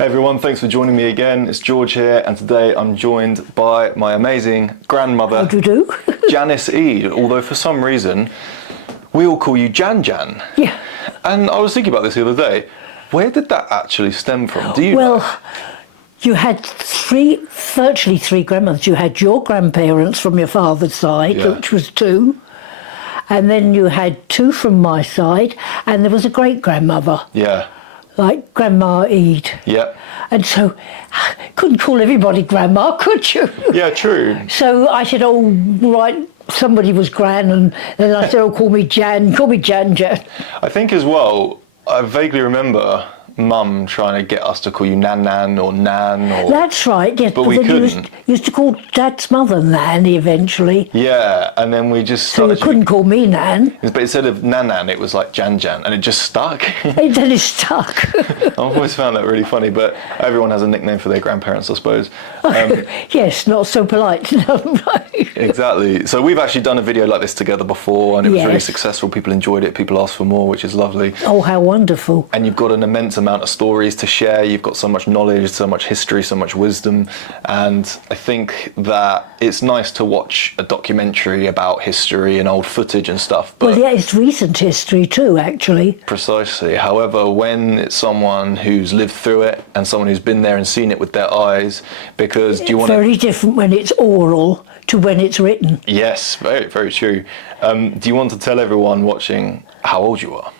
Hey everyone, thanks for joining me again. It's George here, and today I'm joined by my amazing grandmother, How do you do? Janice Eade, although for some reason we all call you Jan Jan. Yeah. And I was thinking about this the other day. Where did that actually stem from? Do you know? You had virtually three grandmothers. You had your grandparents from your father's side, Yeah. which was two, and then you had two from my side, and there was a great-grandmother, Yeah. like Grandma Eade. Yeah. And so, couldn't call everybody Grandma, could you? Yeah, true. So I said, oh, right, somebody was Gran, and then I said, oh, call me Jan Jan. I think as well, I vaguely remember Mum trying to get us to call you Nan Nan or Nan or... That's right, yes. But we then couldn't. Used to call Dad's mother Nan eventually. Yeah, and then we just So you started... couldn't call me Nan. But instead of Nan Nan, it was like Jan Jan, and it just stuck. It then is stuck. I've always found that really funny, but everyone has a nickname for their grandparents, I suppose. Yes, not so polite. No, right. Exactly. So we've actually done a video like this together before, and it was really Yes. successful. People enjoyed it. People asked for more, which is lovely. Oh, how wonderful. And you've got an immense amount of stories to share. You've got so much knowledge, so much history, so much wisdom. And I think that it's nice to watch a documentary about history and old footage and stuff. But Well, yeah, it's recent history too, actually. precisely. However, when it's someone who's lived through it and someone who's been there and seen it with their eyes, because do you want to... Very different when it's oral to when it's written. Yes, very, very true. Do you want to tell everyone watching how old you are?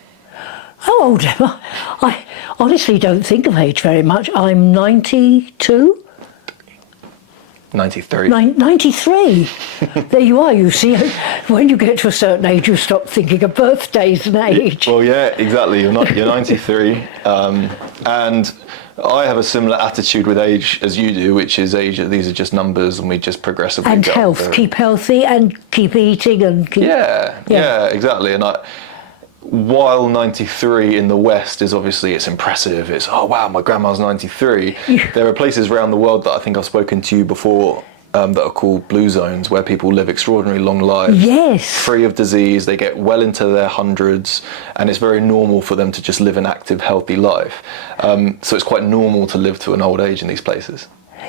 How old am I? I honestly don't think of age very much. I'm 92? 93. 93. There you are, you see. When you get to a certain age, you stop thinking of birthdays and age. Well, yeah, exactly. You're 93. And I have a similar attitude with age as you do, which is age, these are just numbers and we just progressively And get health. older. Keep healthy and keep eating and keep... Yeah, exactly. And while 93 in the West is obviously, it's impressive, it's, oh wow, my grandma's 93, there are places around the world that I think I've spoken to you before that are called blue zones, where people live extraordinarily long lives, Yes. free of disease, they get well into their hundreds, and it's very normal for them to just live an active, healthy life. So it's quite normal to live to an old age in these places.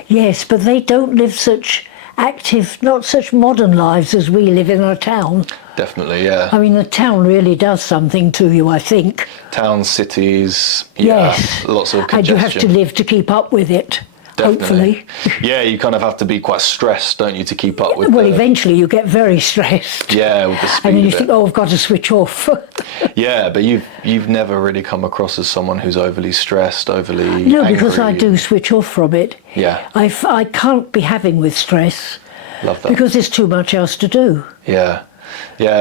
Yes, but they don't live such active, not such modern lives as we live in our town. Definitely, yeah. I mean, the town really does something to you, I think. Towns, cities, yeah, Yes. lots of And congestion. you have to live to keep up with it, Definitely. hopefully. Yeah, you kind of have to be quite stressed, don't you, to keep up with Well, the... eventually you get very stressed. Yeah, with the speed And then you of think, it. oh, I've got to switch off. Yeah, but you've never really come across as someone who's overly stressed, overly No, angry. because I do switch off from it. Yeah. I can't be having with stress Love that. because there's too much else to do, Yeah,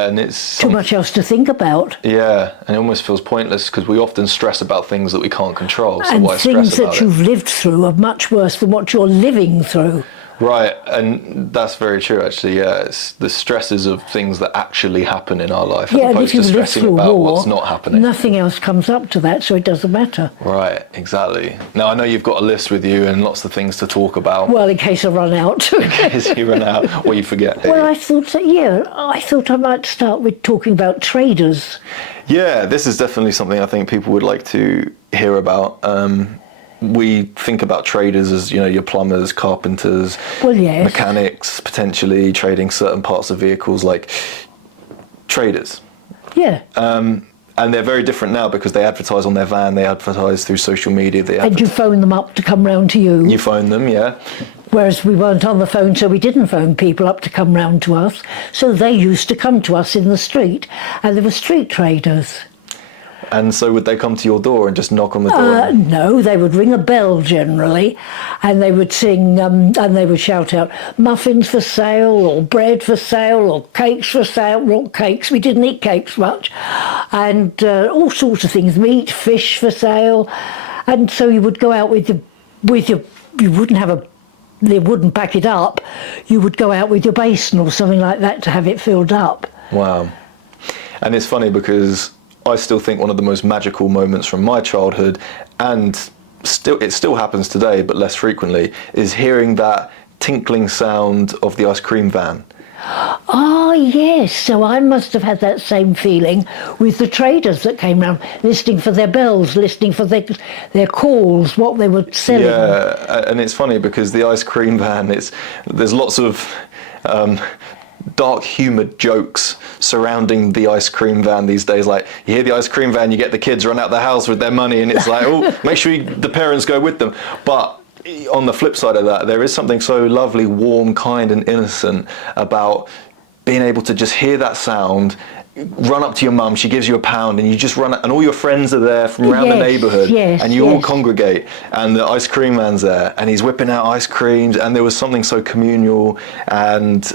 and it's... too much else to think about. Yeah, and it almost feels pointless because we often stress about things that we can't control, so And why stress things about that it? you've lived through are much worse than what you're living through. Right, and that's very true actually, yeah. It's the stresses of things that actually happen in our life as Yeah, and opposed if you've to lived stressing through about war, what's not happening. nothing else comes up to that, so it doesn't matter. Right, exactly. Now I know you've got a list with you and lots of things to talk about. Well, in case I run out. As you run out, or you forget. Well, I thought I might start with talking about traders. Yeah, this is definitely something I think people would like to hear about. We think about traders as, your plumbers, carpenters, Well, yes. mechanics, potentially trading certain parts of vehicles, like traders. Yeah. And they're very different now because they advertise on their van, they advertise through social media, And you phone them up to come round to you. you phone them, yeah. Whereas we weren't on the phone, so we didn't phone people up to come round to us. So they used to come to us in the street, and they were street traders. And so would they come to your door and just knock on the door? No, they would ring a bell generally, and they would sing, and they would shout out, muffins for sale, or bread for sale, or cakes for sale. Not cakes, we didn't eat cakes much. And all sorts of things, meat, fish for sale. And so you would go out with your you wouldn't have a, they wouldn't back it up. You would go out with your basin or something like that to have it filled up. Wow. And it's funny because I still think one of the most magical moments from my childhood, and it still happens today, but less frequently, is hearing that tinkling sound of the ice cream van. Ah, yes. So I must have had that same feeling with the traders that came round, listening for their bells, listening for their calls, what they were selling. Yeah, and it's funny because the ice cream van, there's lots of dark humoured jokes surrounding the ice cream van these days. Like, you hear the ice cream van, you get the kids run out the house with their money, and it's like, oh, make sure the parents go with them. But on the flip side of that, there is something so lovely, warm, kind and innocent about being able to just hear that sound, run up to your mum, she gives you £1, and you just run, and all your friends are there from around the neighbourhood, and you all congregate, and the ice cream man's there, and he's whipping out ice creams, and there was something so communal and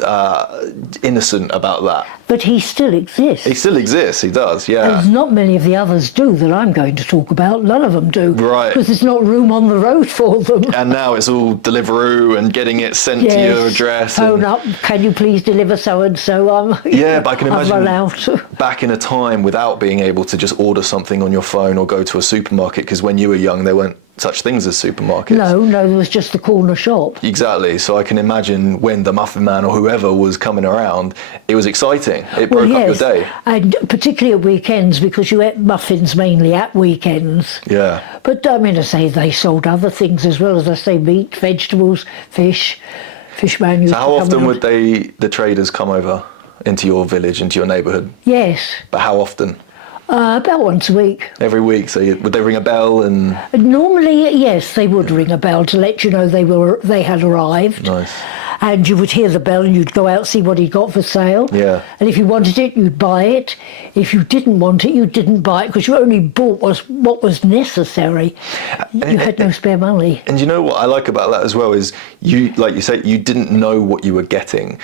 innocent about that. But he still exists. He still exists, he does, yeah. And not many of the others do that I'm going to talk about. None of them do. Right. Because there's not room on the road for them. And now it's all Deliveroo and getting it sent to your address. Phone up, can you please deliver so-and-so? Yeah, but I can imagine I've run out. Back in a time without being able to just order something on your phone or go to a supermarket, because when you were young there weren't such things as supermarkets. No, there was just the corner shop. Exactly. So I can imagine when the Muffin Man or whoever was coming around, it was exciting. It broke up your day. And particularly at weekends, because you ate muffins mainly at weekends. Yeah. But I mean, I say they sold other things as well, as I say, meat, vegetables, fish. Fishman used to come So how often around. would the traders come over into your village, into your neighbourhood? Yes. But how often? About once a week. Every week. So would they ring a bell and? Normally, yes, they would ring a bell to let you know they had arrived. Nice. And you would hear the bell and you'd go out, see what he'd got for sale. Yeah. And if you wanted it, you'd buy it. If you didn't want it, you didn't buy it, because you only bought what was necessary. You had no spare money. And you know what I like about that as well is you, like you say, you didn't know what you were getting.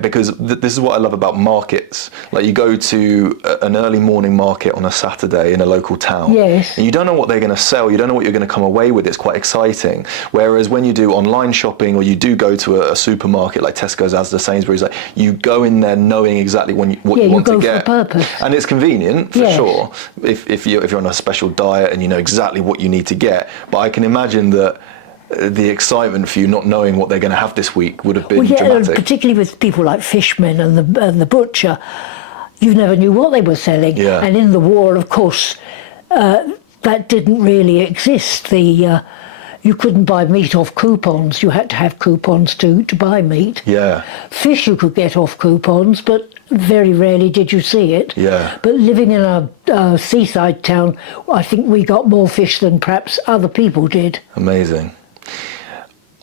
Because this is what I love about markets. Like, you go to an early morning market on a Saturday in a local town. Yes. And you don't know what they're going to sell. You don't know what you're going to come away with. It's quite exciting. Whereas when you do online shopping, or you do go to a supermarket like Tesco's, Asda, Sainsbury's, like, you go in there knowing exactly what you want to get. For a purpose. And it's convenient, for sure, if you're on a special diet and you know exactly what you need to get. But I can imagine that the excitement for you not knowing what they're going to have this week would have been dramatic. Particularly with people like Fishman and the butcher, you never knew what they were selling. Yeah. And in the war, of course, that didn't really exist. You couldn't buy meat off coupons. You had to have coupons to buy meat. Yeah. Fish you could get off coupons, but very rarely did you see it. Yeah. But living in a seaside town, I think we got more fish than perhaps other people did. Amazing.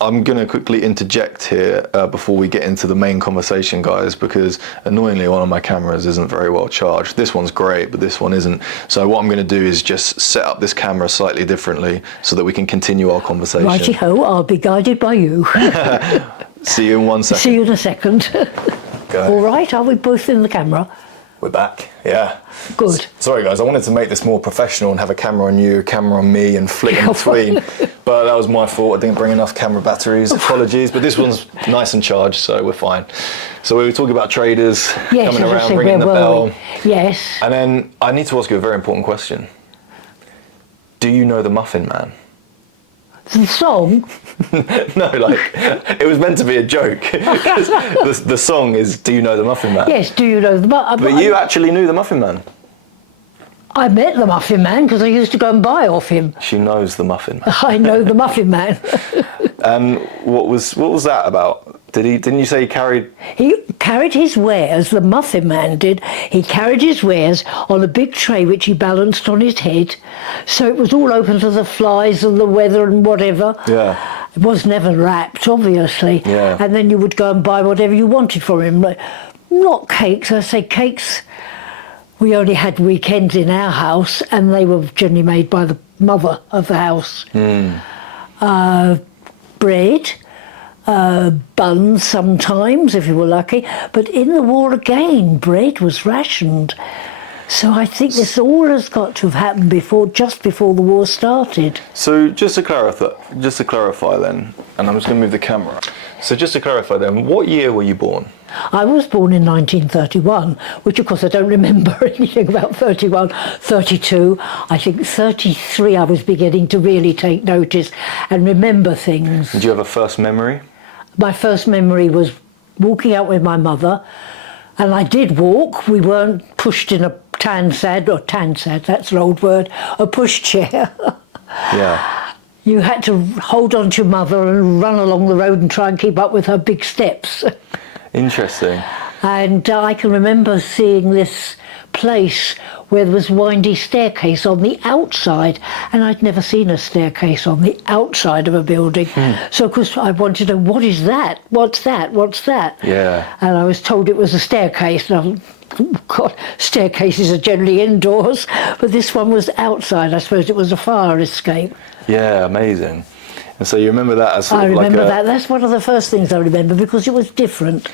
I'm going to quickly interject here before we get into the main conversation, guys, because annoyingly one of my cameras isn't very well charged. This one's great, but this one isn't. So what I'm going to do is just set up this camera slightly differently so that we can continue our conversation. Righty-ho, I'll be guided by you. See you in 1 second. See you in a second. Go. All right, are we both in the camera? We're back, yeah. Good. Sorry guys, I wanted to make this more professional and have a camera on you, a camera on me, and flick in between. But that was my fault, I didn't bring enough camera batteries, apologies. But this one's nice and charged, so we're fine. So we were talking about traders coming around, ringing the bell. Yes. And then I need to ask you a very important question. Do you know the Muffin Man? The song? No, like, it was meant to be a joke. the song is, do you know the Muffin Man? Yes, do you know the Muffin Man? But you actually knew the Muffin Man. I met the Muffin Man because I used to go and buy off him. She knows the Muffin Man. I know the Muffin Man. And what was that about? Didn't you say he carried? He carried his wares, the Muffin Man did. He carried his wares on a big tray which he balanced on his head. So it was all open to the flies and the weather and whatever. Yeah. It was never wrapped, obviously. Yeah. And then you would go and buy whatever you wanted from him. Not cakes, I say cakes. We only had weekends in our house, and they were generally made by the mother of the house. Bread, buns sometimes, if you were lucky. But in the war again, bread was rationed. So I think this all has got to have happened just before the war started. So just to clarify then, and I'm just going to move the camera. So just to clarify then, what year were you born? I was born in 1931, which of course I don't remember anything about 31, 32. I think 33 I was beginning to really take notice and remember things. Did you have a first memory? My first memory was walking out with my mother And I did walk. We weren't pushed in a tansad, that's an old word, a pushchair. Yeah. You had to hold on to your mother and run along the road and try and keep up with her big steps. Interesting. And I can remember seeing this place where there was a windy staircase on the outside, and I'd never seen a staircase on the outside of a building. So of course I wanted to know, what is that? What's that? What's that? Yeah. And I was told it was a staircase. And I thought, oh God, staircases are generally indoors, but this one was outside. I suppose it was a fire escape. Yeah, amazing. And so you remember that as sort I of remember like a... that. That's one of the first things I remember, because it was different.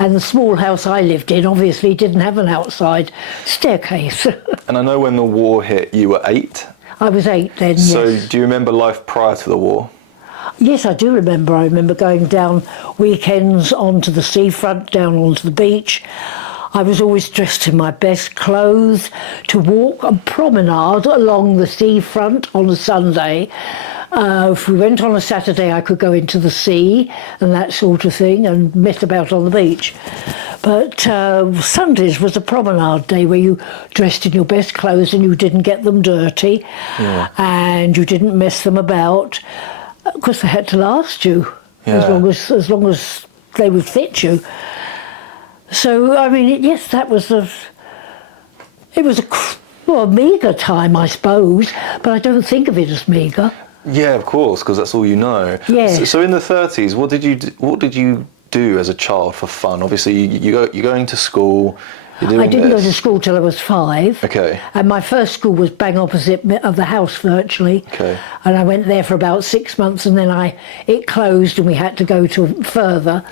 And the small house I lived in obviously didn't have an outside staircase. And I know when the war hit, you were 8. I was 8 then, So yes. do you remember life prior to the war? Yes, I do remember. I remember going down weekends onto the seafront, down onto the beach. I was always dressed in my best clothes to walk a promenade along the seafront on a Sunday. If we went on a Saturday, I could go into the sea and that sort of thing and mess about on the beach. But Sundays was a promenade day where you dressed in your best clothes and you didn't get them dirty, and you didn't mess them about, because they had to last you as long as they would fit you. So I mean, yes, that was a meagre time, I suppose, but I don't think of it as meagre. Yeah, of course, because that's all you know. Yes. So in the 30s, what did you do as a child for fun? Obviously, you're going to school. You're doing I didn't go this. to school till I was 5. Okay. And my first school was bang opposite of the house virtually. Okay. And I went there for about 6 months, and then it closed and we had to go to further.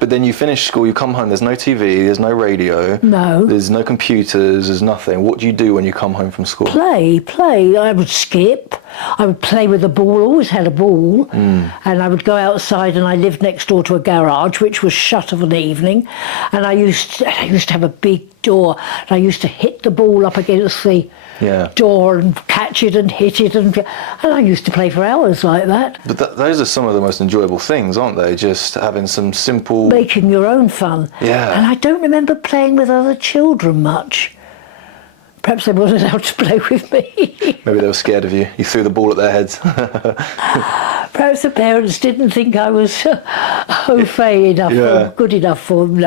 But then you finish school, you come home, there's no TV, there's no radio. No. There's no computers, there's nothing. What do you do when you come home from school? Play. I would skip. I would play with a ball, always had a ball. And I would go outside, and I lived next door to a garage, which was shut of an evening. And I used to have a big door, and I used to hit the ball up against the door and catch it and hit it. And I used to play for hours like that. But those are some of the most enjoyable things, aren't they? Just having some simple... Making your own fun. Yeah. And I don't remember playing with other children much. Perhaps they weren't allowed to play with me. Maybe they were scared of you. You threw the ball at their heads. Perhaps the parents didn't think I was au fait enough or good enough for them.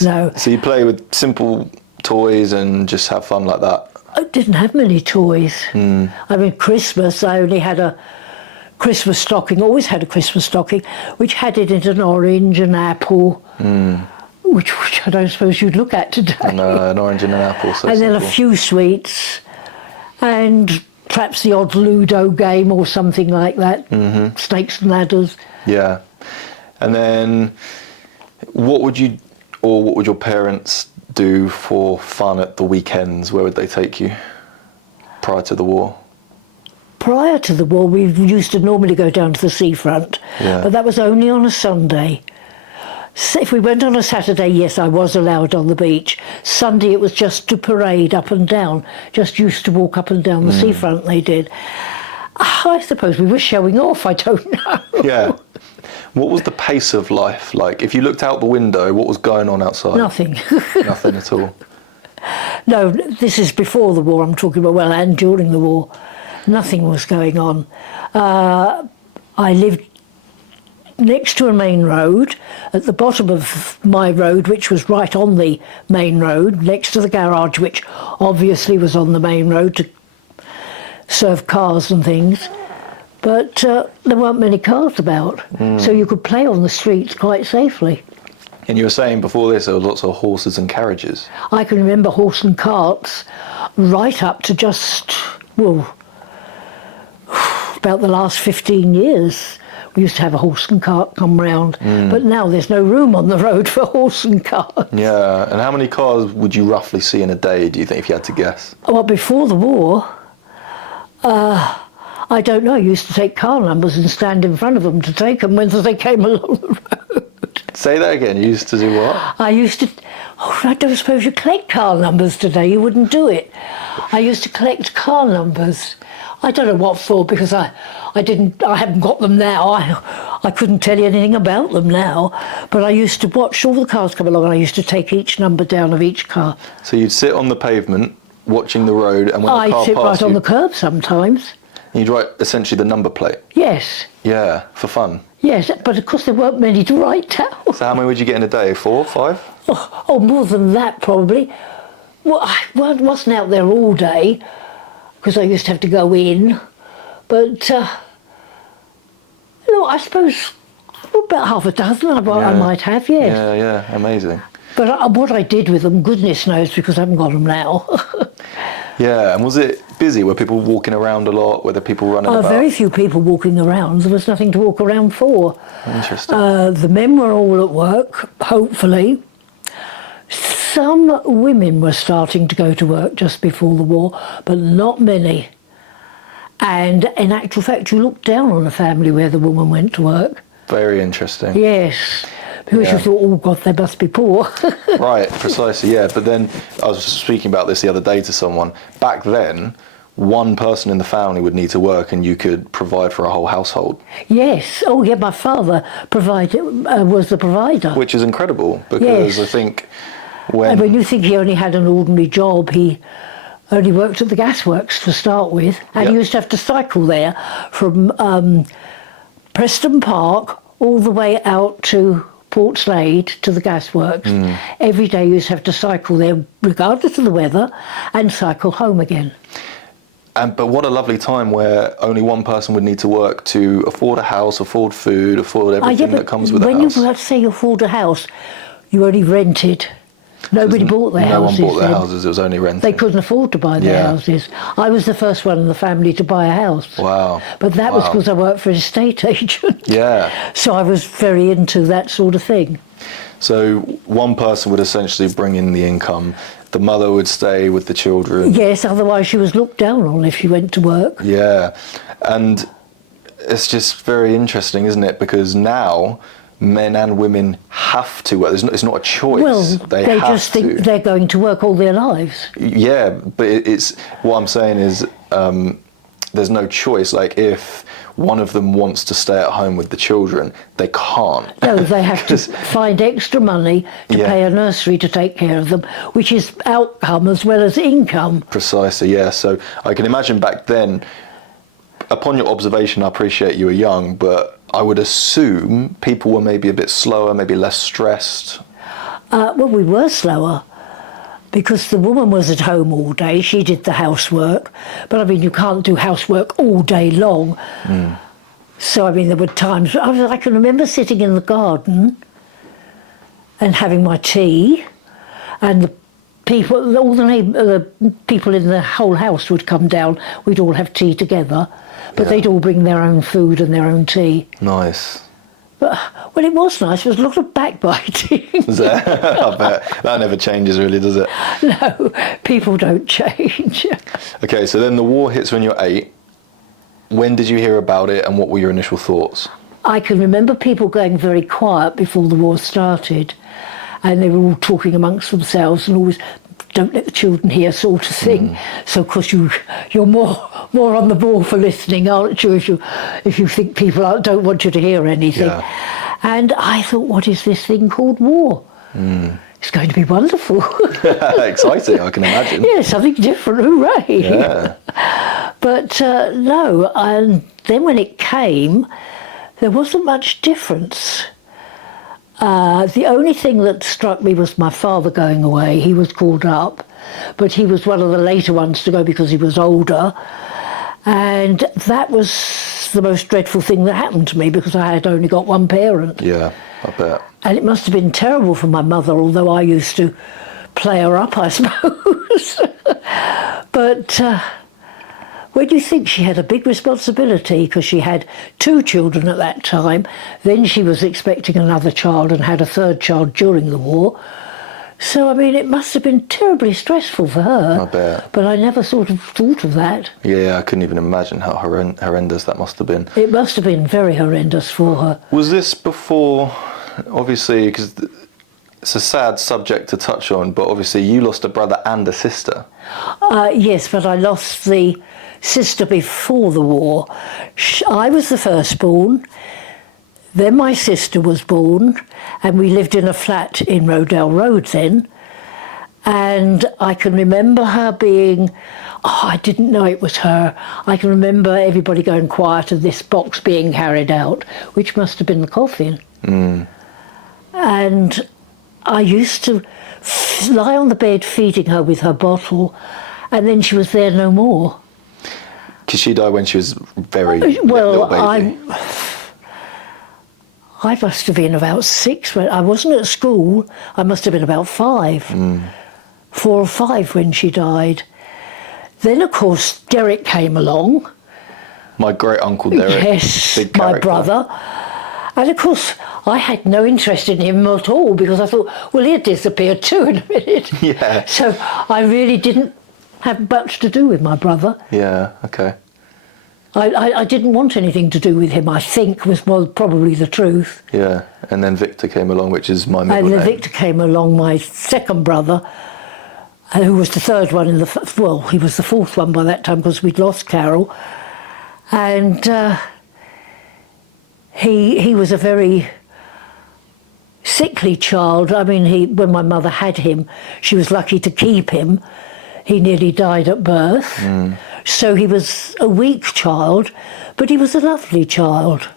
No. So you play with simple toys and just have fun like that? I didn't have many toys. I mean, Christmas, I only had a Christmas stocking, always had a Christmas stocking, which had in it an orange, an apple, which I don't suppose you'd look at today. No, an orange and an apple. So and then a simple. few sweets, and perhaps the odd Ludo game or something like that, snakes and ladders. Yeah. And then what would your parents do for fun at the weekends? Where would they take you prior to the war? Prior to the war, we used to normally go down to the seafront, but that was only on a Sunday. So if we went on a Saturday, yes, I was allowed on the beach. Sunday, it was just to parade up and down. Just used to walk up and down the seafront, they did. I suppose we were showing off, I don't know. Yeah. What was the pace of life like? If you looked out the window, what was going on outside? Nothing. Nothing at all. No, this is before the war I'm talking about, well, and during the war. Nothing was going on. I lived next to a main road. At the bottom of my road, which was right on the main road, next to the garage, which obviously was on the main road to serve cars and things. But there weren't many cars about, so you could play on the streets quite safely. And you were saying before this there were lots of horses and carriages. I can remember horse and carts right up to just, about the last 15 years. We used to have a horse and cart come round, but now there's no room on the road for horse and cart. Yeah, and how many cars would you roughly see in a day, do you think, if you had to guess? Well, before the war, I don't know. I used to take car numbers and stand in front of them to take them when they came along the road. Say that again, you used to do what? I used to, I don't suppose you collect car numbers today, you wouldn't do it. I used to collect car numbers. I don't know what for, because I haven't got them now. I couldn't tell you anything about them now, but I used to watch all the cars come along and I used to take each number down of each car. So you'd sit on the pavement watching the road, and when the car I'd sit right passed on you, the curb sometimes. you'd write essentially the number plate. Yes, Yeah, for fun. yes, but of course there weren't many to write down. So how many would you get in a day? 4, 5? Oh, more than that probably. Well, I wasn't out there all day because I used to have to go in, but I suppose about half a dozen I might have, yes. Yeah, amazing. But what I did with them, goodness knows, because I haven't got them now. Yeah, and was it busy? Were people walking around a lot? Were there people running about? Very few people walking around. There was nothing to walk around for. Interesting. The men were all at work, hopefully. Some women were starting to go to work just before the war, but not many. And in actual fact, you looked down on a family where the woman went to work. Very interesting. Yes, because you thought, oh God, they must be poor. Right, precisely, yeah. But then I was speaking about this the other day to someone. Back then, one person in the family would need to work and you could provide for a whole household. Yes, oh yeah, my father was the provider. Which is incredible, because Yes. I think And when you think he only had an ordinary job, he only worked at the gasworks to start with, and he used to have to cycle there from Preston Park all the way out to Port Slade to the gasworks. Every day you used to have to cycle there, regardless of the weather, and cycle home again. But what a lovely time where only one person would need to work to afford a house, afford food, afford everything that comes with a house. When you say you afford a house, you only rented. Nobody bought their houses. No one bought their then. houses, it was only renting. They couldn't afford to buy their houses. I was the first one in the family to buy a house. Wow. But that was because I worked for an estate agent. Yeah. So I was very into that sort of thing. So one person would essentially bring in the income. The mother would stay with the children. Yes, otherwise she was looked down on if she went to work. Yeah. And it's just very interesting, isn't it? Because now men and women have to work. It's not a choice. Well, they they have just think to. they're going to work all their lives. Yeah, but it's what I'm saying is there's no choice. Like if one of them wants to stay at home with the children, they can't. No, they have to find extra money to pay a nursery to take care of them, which is outcome as well as income. Precisely, yeah. So I can imagine back then, upon your observation, I appreciate you were young, but I would assume people were maybe a bit slower, maybe less stressed. Well, we were slower because the woman was at home all day. She did the housework. But, I mean, you can't do housework all day long. So, I mean, there were times... I can remember sitting in the garden and having my tea, and the people, all the people in the whole house would come down. We'd all have tea together. But they'd all bring their own food and their own tea. Nice. But, well, it was nice. There was a lot of backbiting. Is that? I bet. That never changes really, does it? No, people don't change. Okay, so then the war hits when you're 8. When did you hear about it and what were your initial thoughts? I can remember people going very quiet before the war started, and they were all talking amongst themselves and always, don't let the children hear, sort of thing. So of course you're more on the ball for listening, aren't you? If you think people don't want you to hear anything. Yeah. And I thought, what is this thing called war? It's going to be wonderful. Exciting, I can imagine. Yeah, something different, hooray! Yeah. But no, and then when it came, there wasn't much difference. The only thing that struck me was my father going away. He was called up, but he was one of the later ones to go because he was older. And that was the most dreadful thing that happened to me because I had only got one parent. Yeah, I bet. And it must have been terrible for my mother, although I used to play her up, I suppose. But when you think she had a big responsibility because she had 2 children at that time, then she was expecting another child and had a 3rd child during the war. So, I mean, it must have been terribly stressful for her. I bet. But I never sort of thought of that. Yeah, I couldn't even imagine how horrendous that must have been. It must have been very horrendous for her. Was this before, obviously, because it's a sad subject to touch on, but obviously you lost a brother and a sister. Yes, but I lost the sister before the war. I was the firstborn. Then my sister was born, and we lived in a flat in Rodell Road then. And I can remember her being, I didn't know it was her. I can remember everybody going quiet and this box being carried out, which must have been the coffin. And I used to lie on the bed feeding her with her bottle, and then she was there no more. Because she died when she was very Well, little baby. I must have been about 6 when I wasn't at school. I must have been about 5, 4 or 5 when she died. Then, of course, Derek came along. My great uncle Derek. Yes, big my character. brother. And of course, I had no interest in him at all because I thought, well, he'd disappear too in a minute. Yeah. So I really didn't have much to do with my brother. Yeah. Okay. I didn't want anything to do with him, I think, was probably the truth. Yeah. And then Victor came along, which is my middle And then name. Victor came along, my second brother, who was the third one in the... Well, he was the fourth one by that time because we'd lost Carol. And he was a very sickly child. I mean, when my mother had him, she was lucky to keep him. He nearly died at birth. So he was a weak child, but he was a lovely child.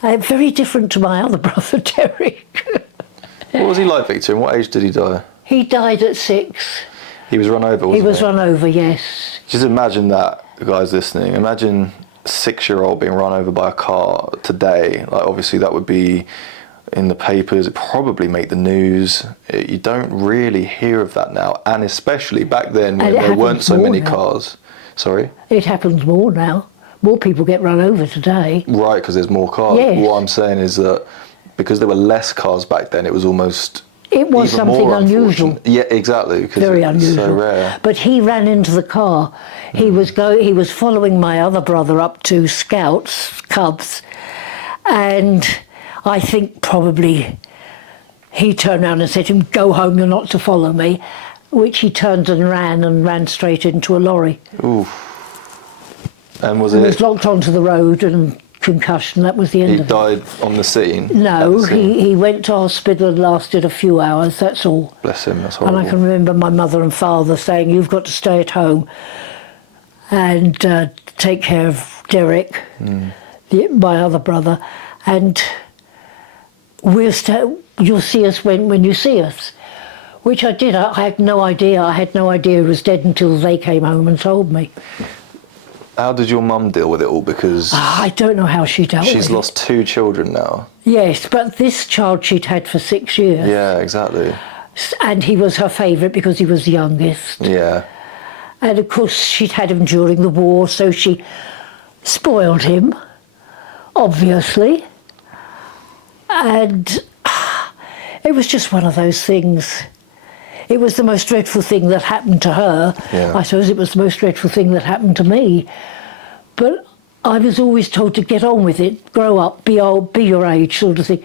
Very different to my other brother, Derek. What was he like, Victor? And what age did he die? He died at 6. He was run over, wasn't he? He was run over, yes. Just imagine that, guys listening. Imagine a 6-year-old being run over by a car today. Like, obviously, that would be in the papers. It'd probably make the news. You don't really hear of that now. And especially back then when there weren't so many cars. Sorry? It happens more now. More people get run over today. Right, because there's more cars. Yes. What I'm saying is that because there were less cars back then, it was almost... It was even something more unusual. unfortunate. Yeah, exactly. Because Very it's unusual. so rare. But he ran into the car. He was following my other brother up to Scouts, Cubs, and I think probably he turned around and said to him, "Go home, you're not to follow me," which he turned and ran straight into a lorry. Ooh. And was He it... was locked onto the road and concussion, that was the end He of it. died on the scene? No, At the scene? he went to hospital and lasted a few hours, that's all. Bless him, that's And horrible. I can remember my mother and father saying, "You've got to stay at home and take care of Derek," my other brother, "and you'll see us when you see us." Which I did. I had no idea. I had no idea he was dead until they came home and told me. How did your mum deal with it all? Because I don't know how she dealt with it. she's lost 2 children now. Yes, but this child she'd had for 6 years. Yeah, exactly. And he was her favourite because he was the youngest. Yeah. And of course she'd had him during the war, so she spoiled him, obviously. And it was just one of those things. It was the most dreadful thing that happened to her. Yeah. I suppose it was the most dreadful thing that happened to me. But I was always told to get on with it, grow up, be old, be your age, sort of thing.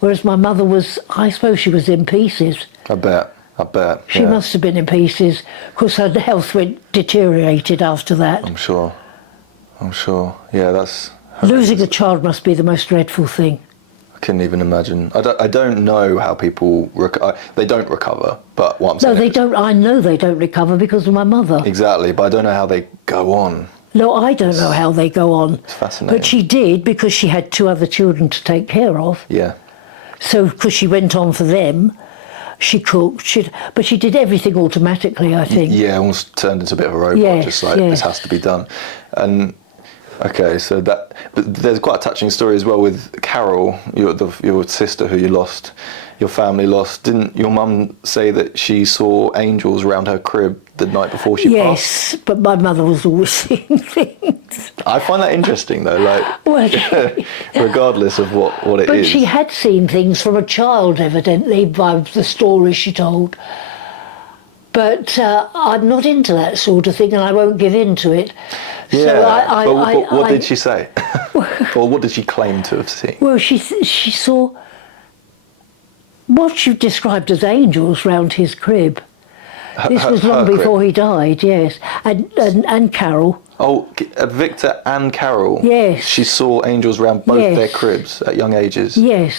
Whereas my mother was, I suppose she was in pieces. I bet. She must have been in pieces, because her health deteriorated after that. I'm sure. Yeah, that's... Losing a child must be the most dreadful thing. I couldn't even imagine. I don't know how people... they don't recover, but what I'm saying... No, they don't. I know they don't recover because of my mother. Exactly, but I don't know how they go on. No, I don't know how they go on. It's fascinating. But she did, because she had 2 other children to take care of. Yeah. So, because she went on for them, she cooked, but she did everything automatically, I think. Yeah, almost turned into a bit of a robot, Yes, just like, yes. this has to be done. And, okay, so that... But there's quite a touching story as well with Carol, your sister who you lost, your family lost. Didn't your mum say that she saw angels around her crib the night before she passed? Yes, but my mother was always seeing things. I find that interesting, though, like, Well, regardless of what it is. but she had seen things from a child, evidently, by the stories she told. But I'm not into that sort of thing, and I won't give in to it. Yeah, So but what did she say? Or what did she claim to have seen? Well, she saw what you described as angels round his crib. This was long her before crib. he died, yes. And Carol. Oh, Victor and Carol. Yes. She saw angels around both Yes. their cribs at young ages. Yes.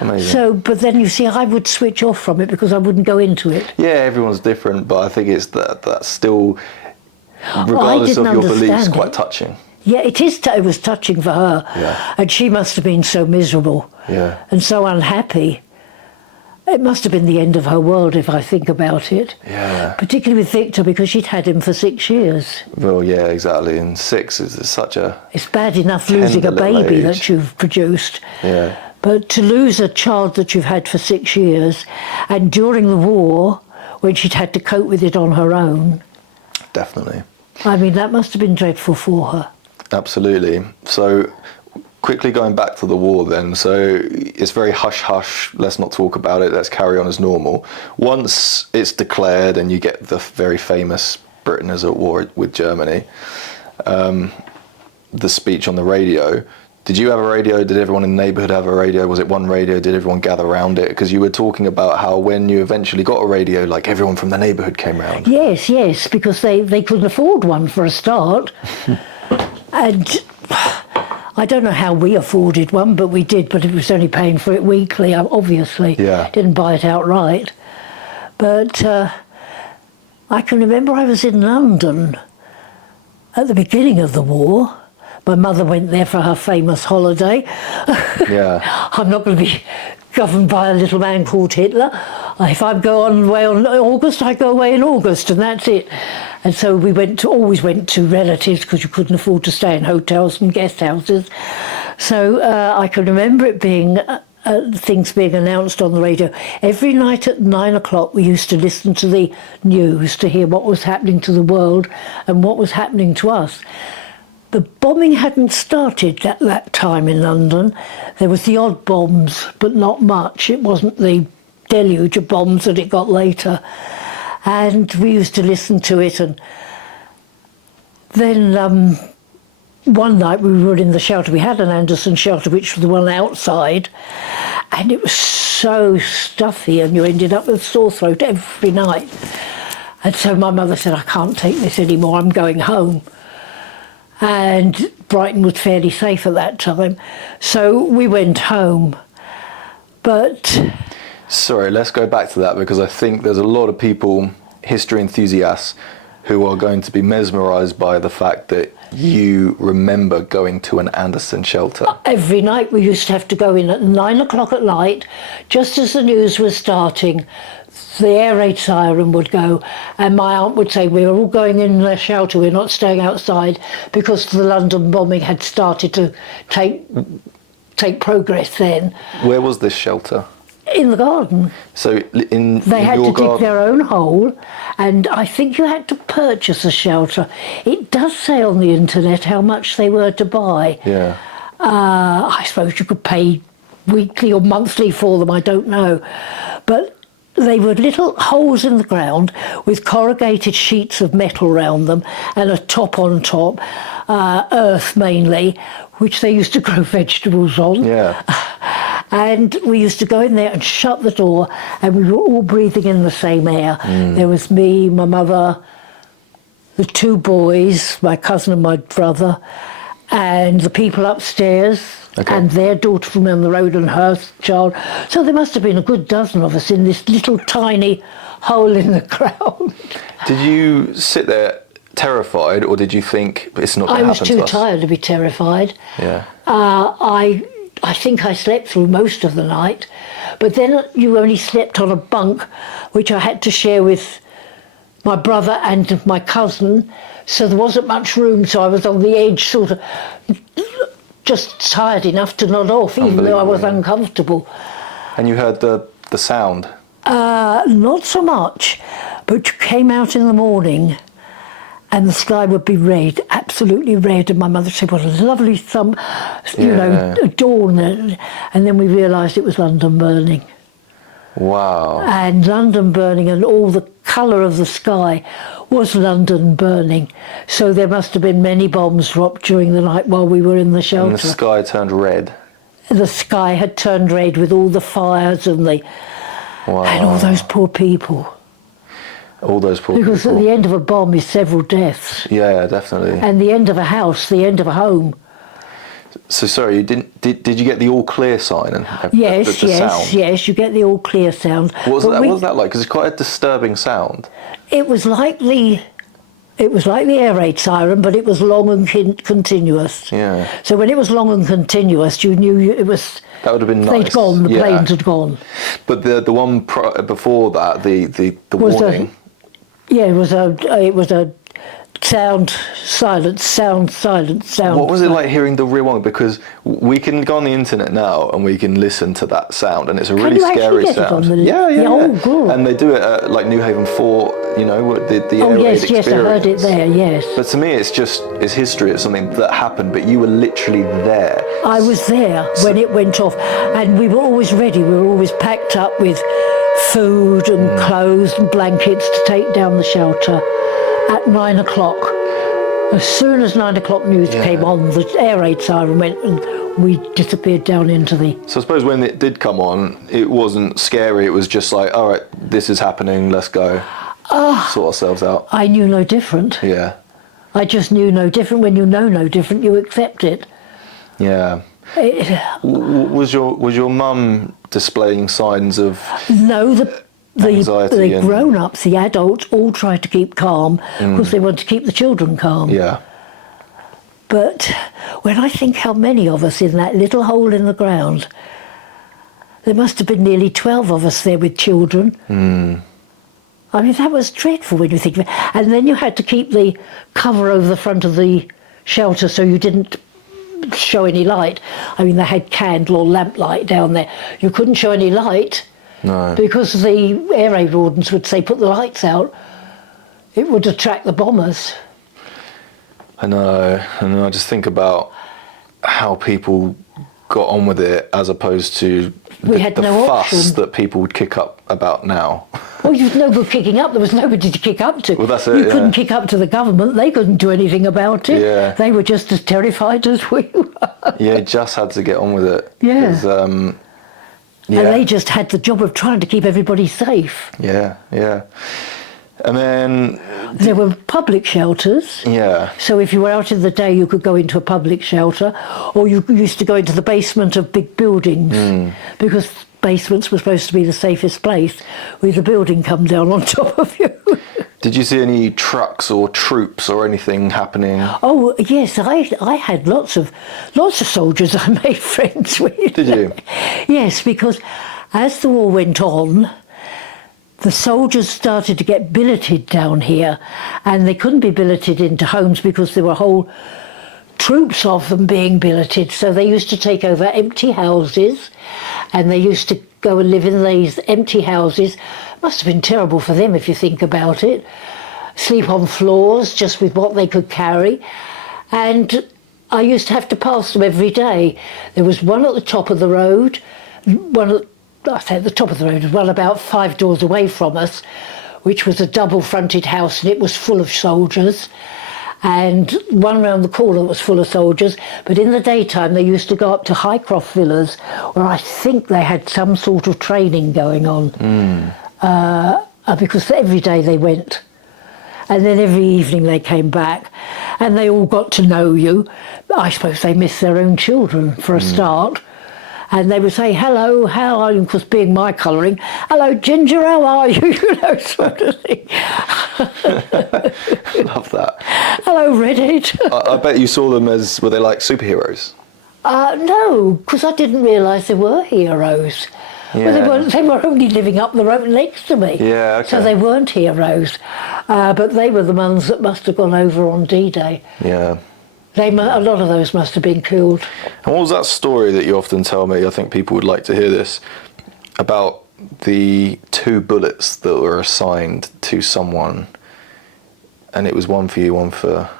Amazing. So, but then you see, I would switch off from it because I wouldn't go into it. Yeah, everyone's different, but I think it's that's still, regardless of didn't your beliefs, understand quite it. touching. Yeah, it is. It was touching for her, Yeah. and she must have been so miserable Yeah. and so unhappy. It must have been the end of her world, if I think about it. Yeah. Particularly with Victor, because she'd had him for 6 years. Well, yeah, exactly. And 6 is such a... It's bad enough losing a Tender little baby age. that you've produced. Yeah. But to lose a child that you've had for 6 years, and during the war, when she'd had to cope with it on her own, Definitely. I mean, that must have been dreadful for her. Absolutely. So, quickly going back to the war then, so it's very hush-hush, let's not talk about it, let's carry on as normal. Once it's declared and you get the very famous Britain is at war with Germany, the speech on the radio, did you have a radio? Did everyone in the neighbourhood have a radio? Was it one radio? Did everyone gather around it? Because you were talking about how when you eventually got a radio, like everyone from the neighbourhood came round. Yes, yes, because they couldn't afford one for a start. And I don't know how we afforded one, but we did, but it was only paying for it weekly, obviously. Yeah. Didn't buy it outright. But I can remember I was in London at the beginning of the war. My mother went there for her famous holiday. Yeah. I'm not going to be governed by a little man called Hitler. If I go on away in August, I go away in August, and that's it. And so we always went to relatives because you couldn't afford to stay in hotels and guest houses. So I can remember it being things being announced on the radio. Every night at 9 o'clock we used to listen to the news to hear what was happening to the world and what was happening to us. The bombing hadn't started at that time in London. There was the odd bombs, but not much. It wasn't the deluge of bombs that it got later. And we used to listen to it. And then one night we were in the shelter. We had an Anderson shelter, which was the one outside. And it was so stuffy, and you ended up with sore throat every night. And so my mother said, I can't take this anymore, I'm going home. And Brighton was fairly safe at that time. So we went home. But... Sorry, let's go back to that, because I think there's a lot of people, history enthusiasts, who are going to be mesmerised by the fact that you remember going to an Anderson shelter. Every night we used to have to go in at 9 o'clock at night, just as the news was starting. The air raid siren would go, and my aunt would say, we're all going in the shelter, we're not staying outside, because the London bombing had started to take progress then. Where was this shelter? In the garden. So They had to dig their own hole, and I think you had to purchase a shelter. It does say on the internet how much they were to buy. Yeah. I suppose you could pay weekly or monthly for them, I don't know. But they were little holes in the ground with corrugated sheets of metal around them and a top on top, earth mainly, which they used to grow vegetables on. Yeah. And we used to go in there and shut the door, and we were all breathing in the same air. There was me, my mother, the 2 boys, my cousin and my brother, and the people upstairs, and their daughter from down the road and her child. So there must have been a good dozen of us in this little tiny hole in the ground. Did you sit there terrified, or did you think it's not going to happen to us? I was too tired to be terrified. Yeah. I think I slept through most of the night, but then you only slept on a bunk, which I had to share with my brother and my cousin, so there wasn't much room, so I was on the edge, sort of just tired enough to nod off, even though I was uncomfortable. And you heard the sound? Not so much, but you came out in the morning and the sky would be red, absolutely red, and my mother said, what a lovely dawn. And then we realised it was London burning. Wow. And London burning, and all the colour of the sky was London burning. So there must have been many bombs dropped during the night while we were in the shelter. And the sky turned red? The sky had turned red with all the fires and all those poor people. All those poor Because people. at the end of a bomb is several deaths. Yeah, definitely. And the end of a house, the end of a home. So sorry, did you get the all clear sign and Yes, the sound? yes, you get the all clear sound. What was that like? Because it's quite a disturbing sound. It was like the air raid siren, but it was long and continuous. Yeah. So when it was long and continuous, you knew it was. That would have been nice. They'd gone. The planes had gone. But the one before that, the Was warning. Yeah, it was a sound, silence, sound, silence, sound. What was it like hearing the real one? Because we can go on the internet now and we can listen to that sound, and it's a really you actually scary get it on sound. the- Yeah. Oh, good. And they do it at like New Haven Fort, you know, the Oh air raid yes, experience. yes, I heard it there. Yes, But to me, it's history. It's something that happened, but you were literally there. I was there when it went off, and we were always ready. We were always packed up with food and clothes and blankets to take down the shelter at 9 o'clock. As soon as 9 o'clock news came on, the air raid siren went, and we disappeared down into the. So I suppose when it did come on, it wasn't scary. It was just like, all right, this is happening. Let's go. Sort ourselves out. I knew no different. Yeah. I just knew no different. When you know no different, you accept it. Yeah. Was your mum displaying signs of? No, the Anxiety and- grown-ups, the adults, all tried to keep calm because they want to keep the children calm. Yeah. But when I think how many of us in that little hole in the ground, there must have been nearly 12 of us there with children. I mean, that was dreadful when you think of it. And then you had to keep the cover over the front of the shelter so you didn't show any light. I mean, they had candle or lamp light down there. You couldn't show any light. No. Because the air raid wardens would say, put the lights out. It would attract the bombers. I know. And I just think about how people got on with it as opposed to We had the no fuss option. that people would kick up about now. Well, there was no good kicking up. There was nobody to kick up to. Well, that's it, You yeah. couldn't kick up to the government. They couldn't do anything about it. Yeah. They were just as terrified as we were. Yeah, just had to get on with it. Yeah. 'Cause, And they just had the job of trying to keep everybody safe. Yeah. And then, There were public shelters. yeah. So if you were out in the day, you could go into a public shelter, or you used to go into the basement of big buildings, because basements were supposed to be the safest place, with the building come down on top of you. Did you see any trucks or troops or anything happening? Oh yes, I had lots of soldiers I made friends with. Did you? Yes, because as the war went on, the soldiers started to get billeted down here, and they couldn't be billeted into homes because there were whole troops of them being billeted. So they used to take over empty houses, and they used to go and live in these empty houses. Must have been terrible for them if you think about it. Sleep on floors just with what they could carry. And I used to have to pass them every day. There was one at the top of the road, at the top of the road, one about 5 doors away from us, which was a double-fronted house, and it was full of soldiers. And one round the corner was full of soldiers. But in the daytime, they used to go up to Highcroft Villas, where I think they had some sort of training going on. Because every day they went. And then every evening they came back, and they all got to know you. I suppose they missed their own children for a start. And they would say, hello, how are you? Of course, being my colouring, hello, Ginger, how are you? You know, sort of thing. Love that. Hello, Redhead. I bet you saw them as, were they like superheroes? No, because I didn't realise there were heroes. Yeah. Well, they were only living up the road next to me. Yeah, okay. So they weren't heroes. But they were the ones that must have gone over on D-Day. Yeah. A lot of those must have been killed. And what was that story that you often tell me? I think people would like to hear this, about the 2 bullets that were assigned to someone, and it was one for you, one for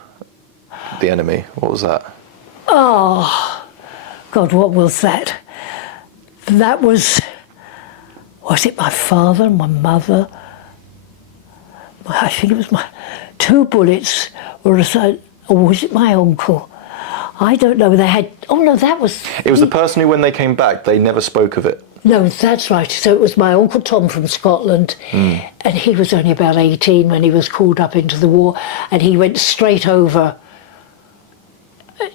the enemy. What was that? Oh, God, what was that? That was it my father, my mother? I think it was my 2 bullets were assigned. Or was it my uncle? I don't know. They had. Oh no, that was. It was the person who, when they came back, they never spoke of it. No, that's right. So it was my Uncle Tom from Scotland, and he was only about 18 when he was called up into the war, and he went straight over.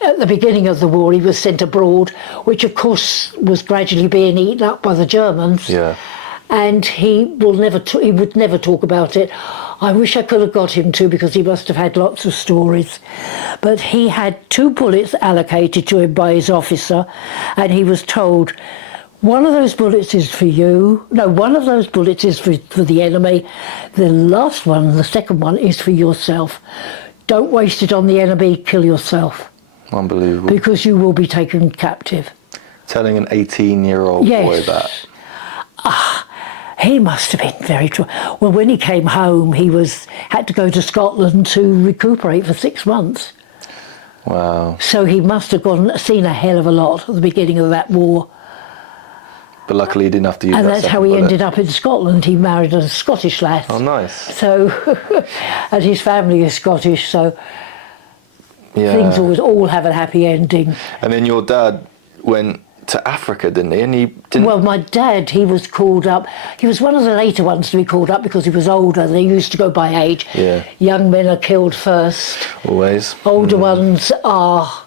At the beginning of the war, he was sent abroad, which of course was gradually being eaten up by the Germans. Yeah. And he would never talk about it. I wish I could have got him to, because he must have had lots of stories. But he had 2 bullets allocated to him by his officer, and he was told, one of those bullets is for you. No, one of those bullets is for the enemy. The last one, the second one, is for yourself. Don't waste it on the enemy, kill yourself. Unbelievable. Because you will be taken captive. Telling an 18-year-old boy that. He must have been very true. Well, when he came home, he had to go to Scotland to recuperate for 6 months. Wow. So he must have seen a hell of a lot at the beginning of that war. But luckily he didn't have to use that. And that's how he ended up in Scotland. He married a Scottish lass. Oh, nice. So, and his family is Scottish, so things always all have a happy ending. And then your dad went to Africa, didn't he? And he didn't... Well, my dad, he was called up. He was one of the later ones to be called up because he was older. They used to go by age. Yeah. Young men are killed first. Always. Older ones are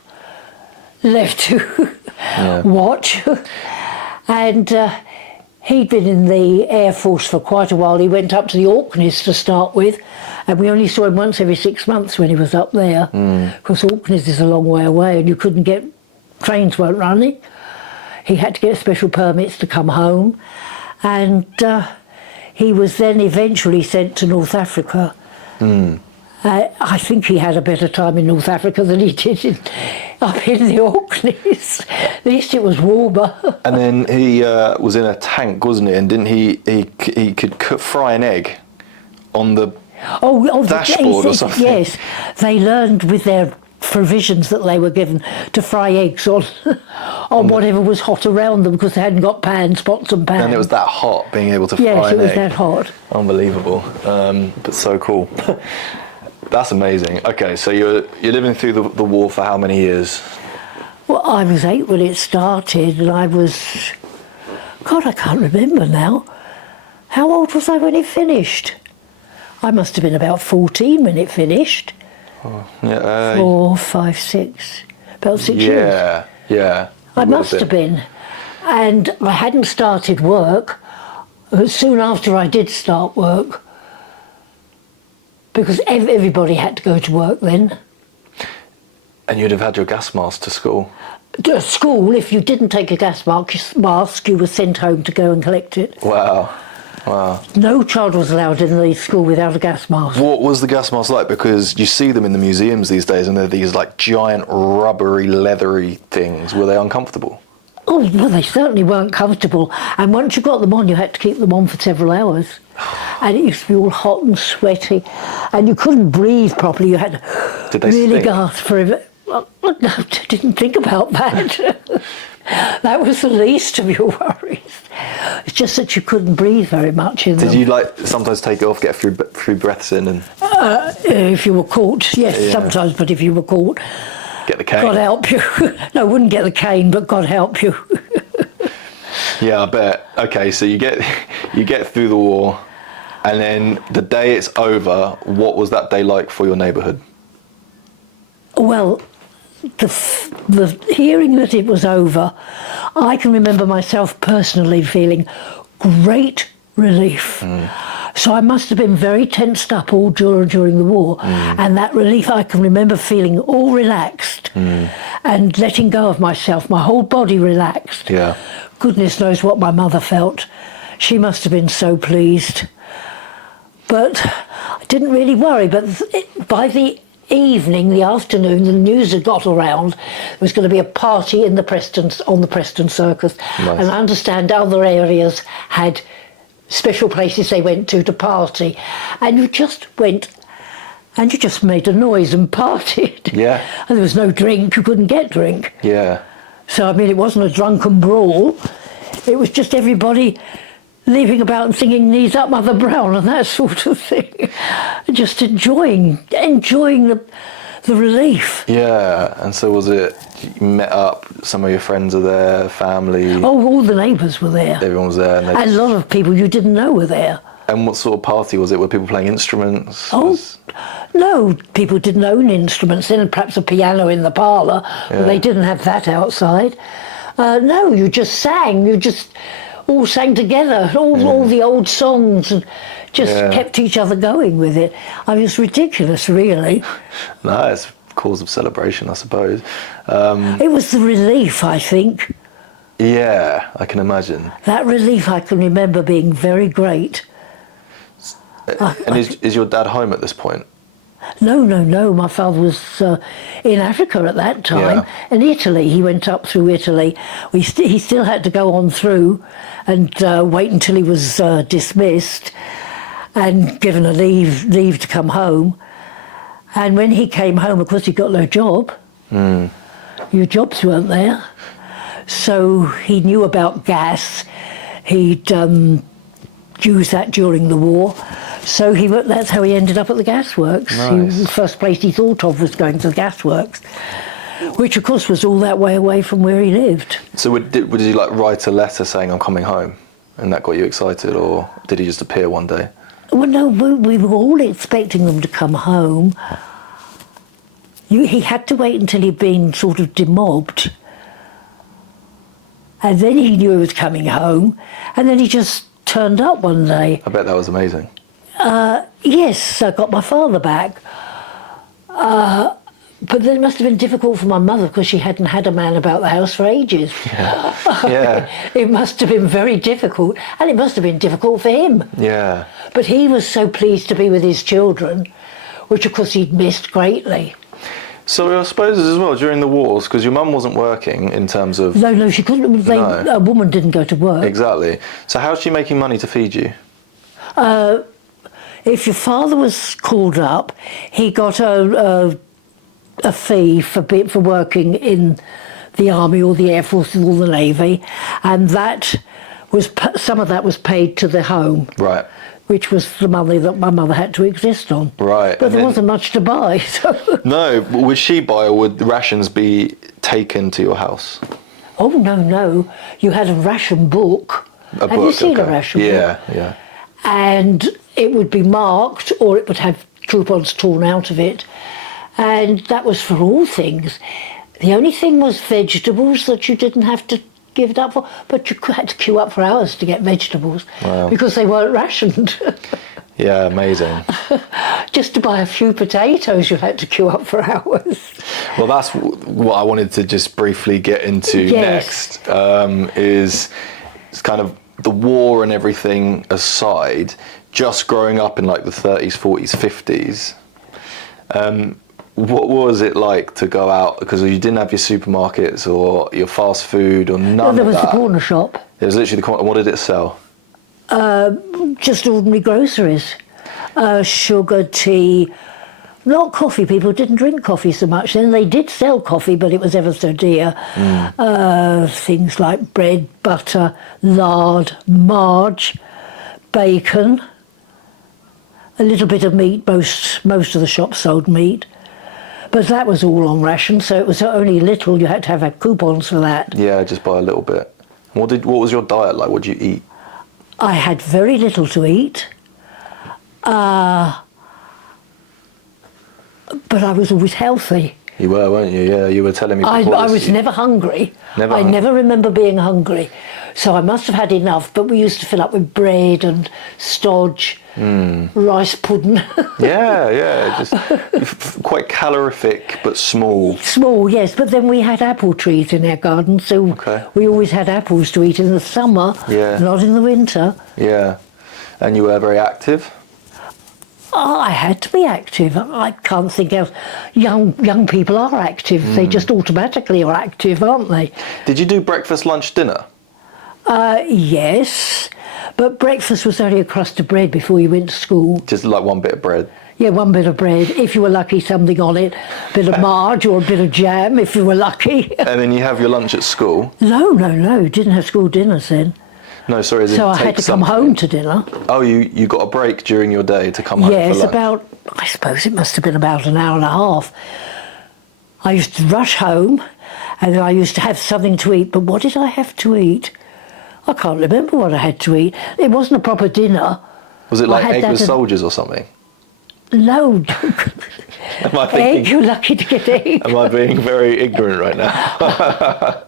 left to watch. And he'd been in the Air Force for quite a while. He went up to the Orkneys to start with, and we only saw him once every 6 months when he was up there. Because Orkneys is a long way away, and you couldn't get... Trains weren't running. He had to get special permits to come home, and he was then eventually sent to North Africa. I think he had a better time in North Africa than he did up in the Orkneys. At least it was warmer. And then he was in a tank, wasn't he? And didn't he could fry an egg on the dashboard or something? Yes, they learned with their provisions that they were given to fry eggs on whatever was hot around them, because they hadn't got pots and pans. And it was that hot, being able to fry an egg. Yes, it was that hot. Unbelievable, but so cool. That's amazing. Okay, so you're living through the war for how many years? Well, I was 8 when it started, and I was... God, I can't remember now. How old was I when it finished? I must have been about 14 when it finished. Oh, yeah, 4, 5, 6. About 6 years. Yeah. I must have been. And I hadn't started work soon after I did start work, because everybody had to go to work then. And you'd have had your gas mask to school? To school, if you didn't take a gas mask, you were sent home to go and collect it. Wow. No child was allowed in the school without a gas mask. What was the gas mask like? Because you see them in the museums these days, and they're these like giant rubbery, leathery things. Were they uncomfortable? Oh, well, they certainly weren't comfortable. And once you got them on, you had to keep them on for several hours. And it used to be all hot and sweaty. And you couldn't breathe properly. You had to really gasp for it. Well, no, I didn't think about that. That was the least of your worries. It's just that you couldn't breathe very much in them. Did you sometimes take it off, get a few breaths in, and... if you were caught, yes, sometimes, but if you were caught... Get the cane. God help you. No, I wouldn't get the cane, but God help you. Yeah, I bet. Okay, so you get through the war, and then the day it's over, what was that day like for your neighbourhood? Well, the hearing that it was over, I can remember myself personally feeling great relief. So I must have been very tensed up all during the war, and that relief, I can remember feeling all relaxed and letting go of myself, my whole body relaxed. Yeah. Goodness knows what my mother felt. She must have been so pleased. But I didn't really worry, but by the evening, the afternoon, the news had got around. There was going to be a party in the on the Preston Circus. Nice. And I understand other areas had special places they went to party. And you just went and you just made a noise and partied. Yeah. And there was no drink, you couldn't get drink. Yeah. So, I mean, it wasn't a drunken brawl. It was just everybody leaping about and singing Knees Up Mother Brown and that sort of thing. Just enjoying the relief. Yeah, and so was it, You met up, some of your friends are there, family. Oh, all the neighbours were there. Everyone was there. And a lot of people you didn't know were there. And what sort of party was it? Were people playing instruments? Oh, no, people didn't own instruments then, perhaps a piano in the parlour, but they didn't have that outside. No, you just sang, you just all sang together, all the old songs, and just kept each other going with it. I mean, it's ridiculous, really. No, it's a cause of celebration, I suppose. It was the relief, I think. Yeah, I can imagine. That relief I can remember being very great. And is your dad home at this point? No. My father was in Africa at that time. In Italy, he went up through Italy. He still had to go on through and wait until he was dismissed and given a leave to come home. And when he came home, of course, he got no job. Your jobs weren't there. So he knew about gas. He'd used that during the war. So that's how he ended up at the gasworks. Nice. The first place he thought of was going to the gasworks, which of course was all that way away from where he lived. So would you like write a letter saying I'm coming home, and that got you excited, or did he just appear one day? Well, no, we were all expecting them to come home. He had to wait until he'd been sort of demobbed, and then he knew he was coming home, and then he just turned up one day. I bet that was amazing. Yes, I got my father back. But then it must have been difficult for my mother because she hadn't had a man about the house for ages. Yeah. It must have been very difficult, and it must have been difficult for him. Yeah. But he was so pleased to be with his children, which of course he'd missed greatly. So I suppose as well during the wars, because your mum wasn't working in terms of... No, she couldn't. A woman didn't go to work. Exactly. So how's she making money to feed you? If your father was called up, he got a fee for working in the army or the air force or the navy, and some of that was paid to the home. Right. Which was the money that my mother had to exist on. Right. But there wasn't much to buy. So. No, would she buy, or would the rations be taken to your house? Oh, no. You had a ration book. Have you seen a ration book? Yeah. And it would be marked, or it would have coupons torn out of it. And that was for all things. The only thing was vegetables that you didn't have to give it up for, but you had to queue up for hours to get vegetables because they weren't rationed. Yeah, amazing. Just to buy a few potatoes, you had to queue up for hours. Well, that's what I wanted to just briefly get into next, is kind of the war and everything aside, just growing up in like the 30s, 40s, 50s, what was it like to go out? Because you didn't have your supermarkets or your fast food or none of that. There was the corner shop. It was literally the corner. What did it sell? Just ordinary groceries. Sugar, tea, not coffee. People didn't drink coffee so much. Then they did sell coffee, but it was ever so dear. Things like bread, butter, lard, marge, bacon, a little bit of meat. Most of the shops sold meat. But that was all on ration, so it was only little. You had to have coupons for that. Yeah, just buy a little bit. What was your diet like? What did you eat? I had very little to eat. But I was always healthy. You were, weren't you? Yeah, you were telling me before. I was never hungry. I never remember being hungry. So I must have had enough, but we used to fill up with bread and stodge, rice pudding. Yeah, just quite calorific but small. Small, yes, but then we had apple trees in our garden, so we always had apples to eat in the summer, not in the winter. Yeah, and you were very active? Oh, I had to be active. I can't think else. Young people are active. They just automatically are active, aren't they? Did you do breakfast, lunch, dinner? Yes, but breakfast was only a crust of bread before you went to school. Just like one bit of bread? Yeah, one bit of bread. If you were lucky, something on it. A bit of marge or a bit of jam, if you were lucky. And then you have your lunch at school? No. Didn't have school dinners then. No, sorry. So I had to come home to dinner. Oh, you got a break during your day to come home for lunch? Yes, I suppose it must have been about an hour and a half. I used to rush home And then I used to have something to eat, but what did I have to eat? I can't remember what I had to eat. It wasn't a proper dinner. Was it like Egg with Soldiers or something? No. Am I thinking, Egg, you're lucky to get eggs. am I being very ignorant right now?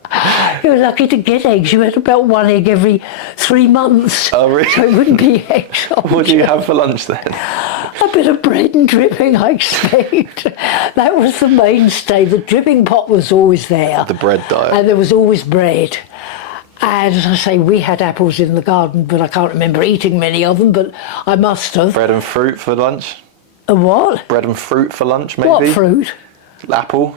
You're lucky to get eggs. You had about one egg every 3 months. Oh, really? So it wouldn't be eggs. What do you have for lunch then? A bit of bread and dripping, I expect. That was the mainstay. The dripping pot was always there. The bread diet. And there was always bread. And as I say, we had apples in the garden, but I can't remember eating many of them, but I must have. Bread and fruit for lunch? A what? Bread and fruit for lunch, maybe? What fruit? Apple?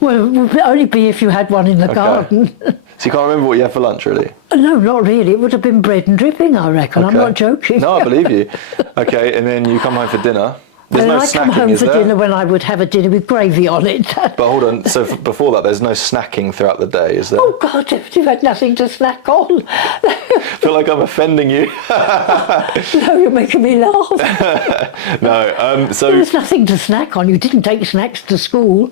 Well, it would only be if you had one in the garden. So you can't remember what you had for lunch, really? No, not really. It would have been bread and dripping, I reckon. I'm not joking. No, I believe you. Okay, and then you come home for dinner. There's And no I snacking, come home is for there? dinner when I would have a dinner with gravy on it. But hold on, so before that, there's no snacking throughout the day, is there? Oh, God, you've had nothing to snack on. I feel like I'm offending you. No, you're making me laugh. No, so... There was nothing to snack on. You didn't take snacks to school.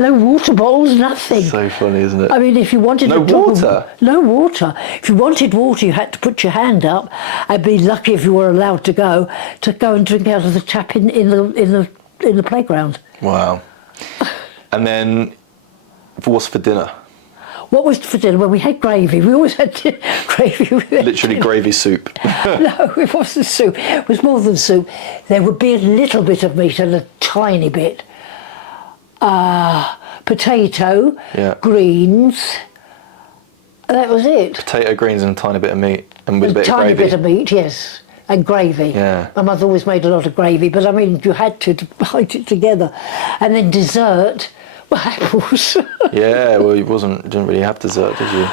No water bottles, nothing. So funny, isn't it? I mean, if you wanted No a drop of- water? no water. If you wanted water, you had to put your hand up and be lucky if you were allowed to go and drink out of the tap in the playground. Wow. And then, what's for dinner? What was for dinner? Well, we had gravy. We always had gravy with it. Literally gravy soup. No, it wasn't soup. It was more than soup. There would be a little bit of meat and a tiny bit. Potato, greens. That was it. Potato, greens and a tiny bit of meat and with a bit of tiny gravy. bit of meat, yes, and gravy. Yeah. My mother always made a lot of gravy, but I mean, you had to bite it together. And then dessert, well, apples. Yeah, well, you didn't really have dessert, did you?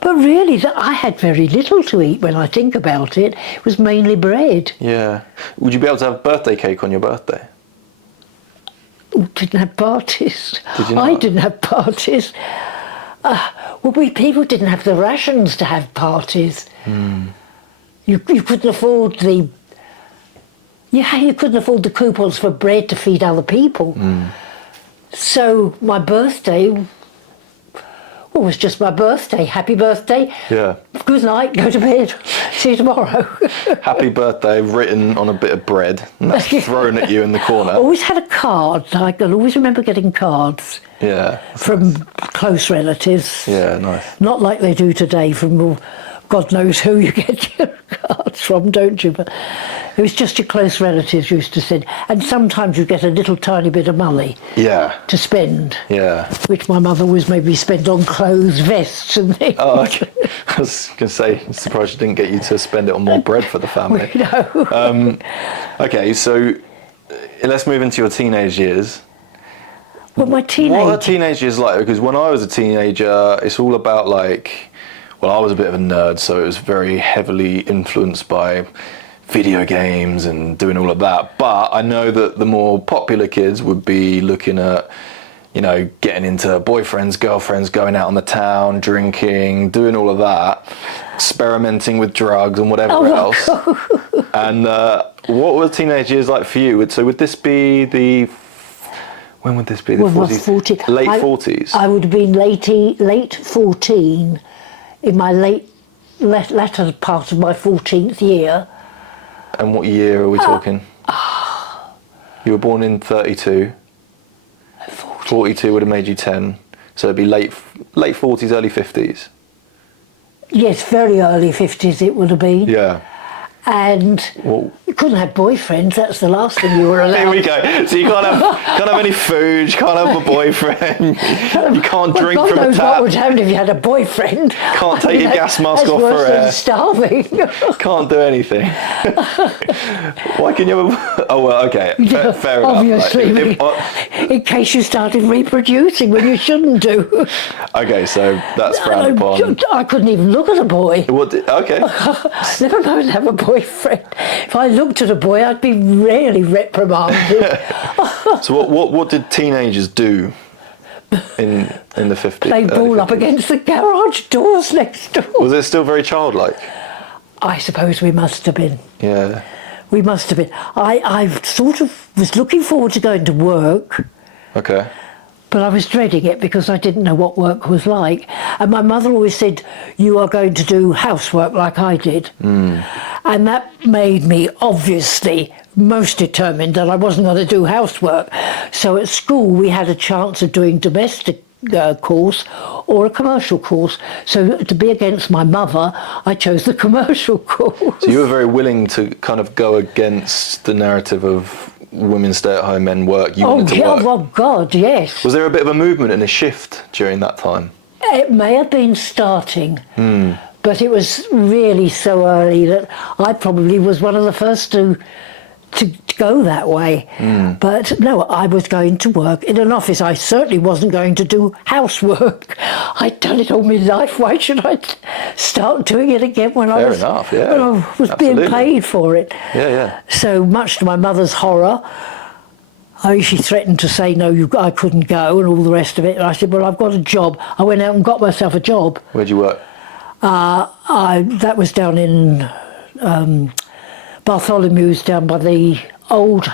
But really, I had very little to eat when I think about it. It was mainly bread. Yeah. Would you be able to have birthday cake on your birthday? Didn't have parties. Did you not? I didn't have parties. People didn't have the rations to have parties. You couldn't afford the. You couldn't afford the coupons for bread to feed other people. So my birthday. Well, it was just my birthday. Happy birthday. Yeah. Good night. Go to bed. See you tomorrow. Happy birthday written on a bit of bread and that's thrown at you in the corner. Always had a card. I can always remember getting cards. Yeah. From close relatives. Yeah, nice. Not like they do today from God knows who you get your cards from, don't you? But it was just your close relatives used to send. And sometimes you get a little tiny bit of money to spend. Yeah. Which my mother always made me spend on clothes, vests and things. Oh, okay. I was going to say, I'm surprised she didn't get you to spend it on more bread for the family. No. Okay, so let's move into your teenage years. Well, my teenage... What are teenage years like? Because when I was a teenager, it's all about like... Well, I was a bit of a nerd, so it was very heavily influenced by video games and doing all of that. But I know that the more popular kids would be looking at, you know, getting into boyfriends, girlfriends, going out on the town, drinking, doing all of that, experimenting with drugs and whatever else. And what were teenage years like for you? So would this be the... When would this be? The 40s? Late 40s? I would have been late 14. In my latter part of my 14th year. And what year are we talking? You were born in 32. 42 would have made you 10. So it'd be late 40s, early 50s. Yes, very early 50s it would have been. Yeah. And you couldn't have boyfriends, that's the last thing you were allowed. Here we go. So you can't have any food, you can't have a boyfriend, you can't drink God from a knows tap. what would happen if you had a boyfriend. Can't take your gas mask that's off worse for than air. starving. Can't do anything. Why can you have a... Oh, well, okay. Fair enough. Obviously, Like, in case you started reproducing when you shouldn't do. okay, so that's frowned upon. I couldn't even look at a boy. Okay. Never mind have a boyfriend. If I looked at a boy, I'd be really reprimanded. So what did teenagers do in the 50s? Play ball up 50s? against the garage doors next door. Was it still very childlike? I suppose we must have been. Yeah. We must have been. I sort of was looking forward to going to work. Okay. But I was dreading it because I didn't know what work was like. And my mother always said, you are going to do housework like I did. And that made me obviously most determined that I wasn't going to do housework. So at school we had a chance of doing domestic course or a commercial course. So to be against my mother, I chose the commercial course. So you were very willing to kind of go against the narrative of women stay at home, men work. You wanted to work. Oh God, yes. Was there a bit of a movement and a shift during that time? It may have been starting, but it was really so early that I probably was one of the first to go that way. But no, I was going to work in an office. I certainly wasn't going to do housework. I'd done it all my life. Why should I start doing it again when I was Absolutely. being paid for it? Yeah. So much to my mother's horror, she threatened to say no, I couldn't go and all the rest of it. And I said, well, I've got a job. I went out and got myself a job. Where'd you work? That was down in Bartholomew's, down by the old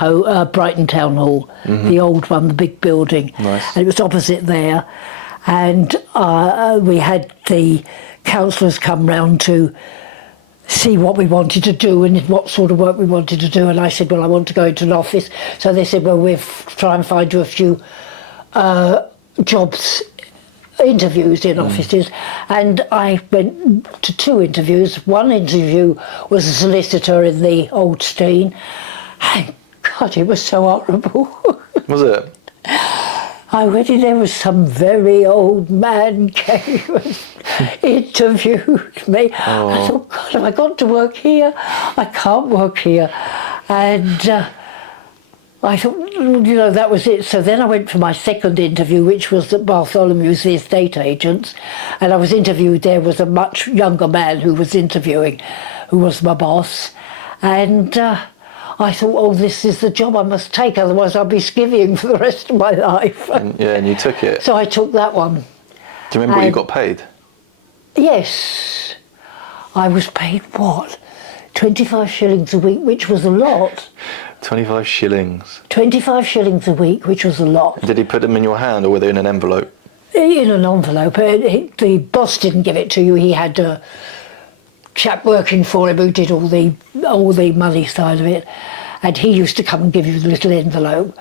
Brighton Town Hall, the old one, the big building. Nice. And it was opposite there. And we had the councillors come round to see what we wanted to do and what sort of work we wanted to do. And I said, well, I want to go into an office. So they said, well, we'll try and find you a few jobs, interviews in offices. And I went to 2 interviews. One interview was a solicitor in the Old Stein. And God, it was so horrible. Was it? I went in there with some very old man came and interviewed me. I thought, God, have I got to work here? I can't work here. And I thought, that was it. So then I went for my second interview, which was at Bartholomew's, the estate agents. And I was interviewed there with a much younger man who was interviewing, who was my boss. And I thought, oh, this is the job I must take, otherwise I'll be skivvying for the rest of my life. And you took it. So I took that one. Do you remember what you got paid? Yes. I was paid what? 25 shillings a week, which was a lot. 25 shillings. 25 shillings a week, which was a lot. Did he put them in your hand or were they in an envelope? In an envelope. The boss didn't give it to you. He had a chap working for him who did all the money side of it, and he used to come and give you the little envelope.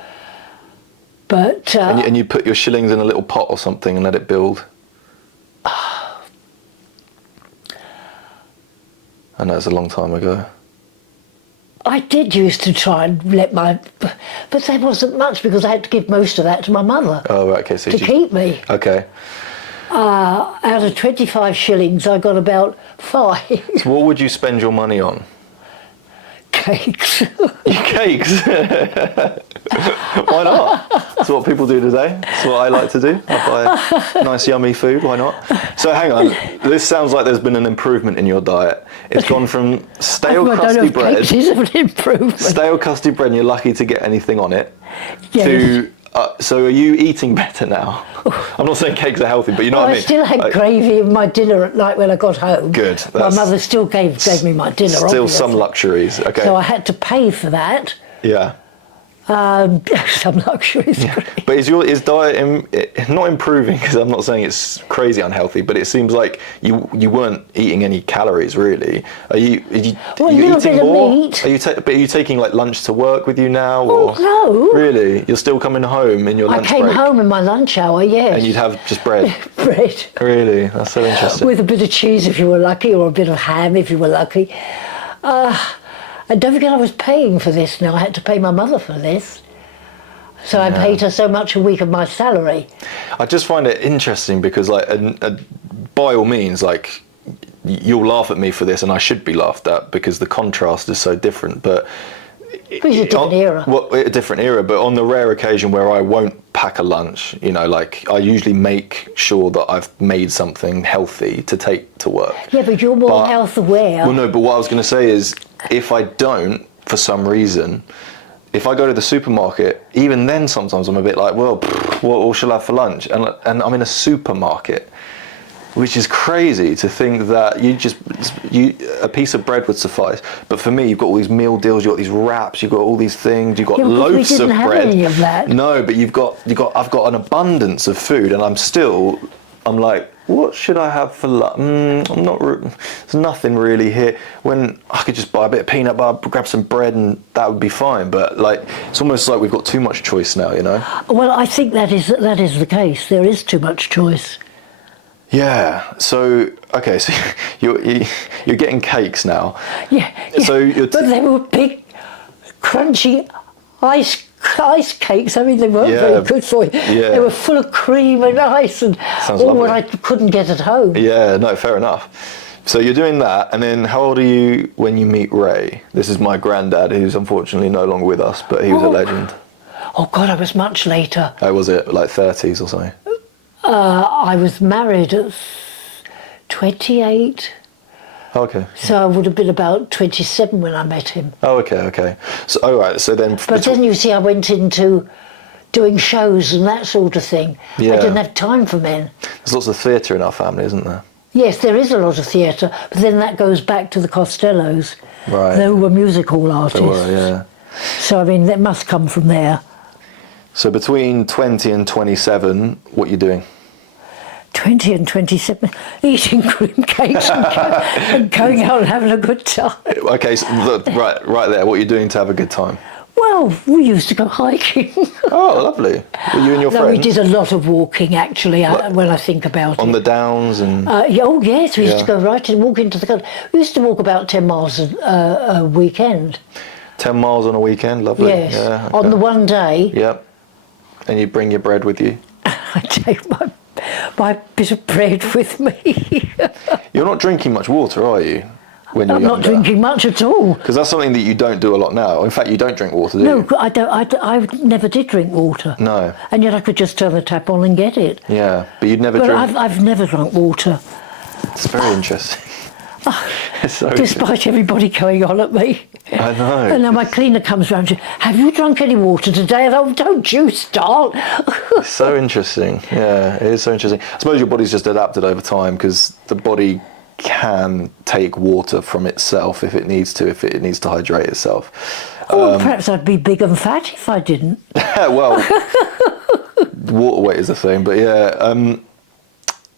But and you put your shillings in a little pot or something and let it build. I know it's a long time ago. I did used to try and but there wasn't much because I had to give most of that to my mother. Oh, right, okay. So to keep me. Okay. Out of 25 shillings, I got about 5. So what would you spend your money on? Cakes. Cakes? Why not? That's what people do today. That's what I like to do. I buy nice yummy food, why not? So hang on, this sounds like there's been an improvement in your diet. It's gone from stale crusty bread. Cakes is an improvement. Stale crusty bread and you're lucky to get anything on it. Yes. To so are you eating better now? I'm not saying cakes are healthy, but you know what I mean? I still had gravy in my dinner at night when I got home. Good. My mother still gave me my dinner, Still obviously. some luxuries, okay. So I had to pay for that. Yeah. Some luxuries. Yeah. But is diet not improving, because I'm not saying it's crazy unhealthy, but it seems like you weren't eating any calories really. Are you eating more? Meat. Are you taking like lunch to work with you now? Or? Oh, no. Really? You're still coming home in your lunch break? I came home in my lunch hour, yes. And you'd have just bread? Bread. Really? That's so interesting. With a bit of cheese if you were lucky, or a bit of ham if you were lucky. And don't forget I was paying for this now. I had to pay my mother for this. So yeah. I paid her so much a week of my salary. I just find it interesting because, like, by all means, like, you'll laugh at me for this and I should be laughed at because the contrast is so different. But it's a different era. Well, a different era, but on the rare occasion where I won't pack a lunch, like, I usually make sure that I've made something healthy to take to work. Yeah, but you're more health aware. Well, no, but what I was going to say is, if I don't, for some reason, if I go to the supermarket, even then sometimes I'm a bit like, well, what shall I have for lunch? And I'm in a supermarket. Which is crazy to think that a piece of bread would suffice. But for me, you've got all these meal deals, you've got these wraps, you've got all these things, you've got Yeah, because we loaves of didn't have bread. any of that. No, but I've got an abundance of food, and I'm like, what should I have for lunch? There's nothing really here. When I could just buy a bit of peanut butter, grab some bread, and that would be fine. But like, it's almost like we've got too much choice now, you know? Well, I think that is the case. There is too much choice. Yeah. So okay. So you're getting cakes now. Yeah. So but they were big, crunchy ice cakes. I mean, they weren't very good for you. Yeah. They were full of cream and ice and Sounds all what lovely. I couldn't get at home. Yeah. No. Fair enough. So you're doing that, and then how old are you when you meet Ray? This is my granddad, who's unfortunately no longer with us, but he was a legend. Oh God, I was much later. Oh, was it like 30s or something? I was married at 28. Okay. So I would have been about 27 when I met him. Oh, okay. So, all right. So then. But then you see, I went into doing shows and that sort of thing. Yeah. I didn't have time for men. There's lots of theatre in our family, isn't there? Yes, there is a lot of theatre, but then that goes back to the Costellos. Right. They were music hall artists. They were, yeah. So, I mean, that must come from there. So between 20 and 27, what are you doing? 20 and 27, eating cream cakes and going out and having a good time. Okay, so right there. What are you doing to have a good time? Well, we used to go hiking. Oh, lovely. Were you and your No, friends? we did a lot of walking, actually, when I think about it. On the downs and... Oh, yes, we used to Yeah. go right and walk into the country. We used to walk about 10 miles a weekend. 10 miles on a weekend, lovely. Yes, Yeah, okay. on the one day. Yep. And you bring your bread with you. I take my bit of bread with me. You're not drinking much water, are you? When you're I'm not drinking much at all. Because that's something that you don't do a lot now. In fact, you don't drink water, do you? No, I don't. I never did drink water. No. And yet I could just turn the tap on and get it. Yeah, but you'd never But drink... I've never drunk water, It's very interesting. It's so despite everybody going on at me. I know. And now my cleaner comes round and says, have you drunk any water today? And oh, don't you start. It's so interesting. Yeah, it is so interesting. I suppose your body's just adapted over time because the body can take water from itself if it needs to hydrate itself. Oh, perhaps I'd be big and fat if I didn't. Well, water weight is the thing, but yeah.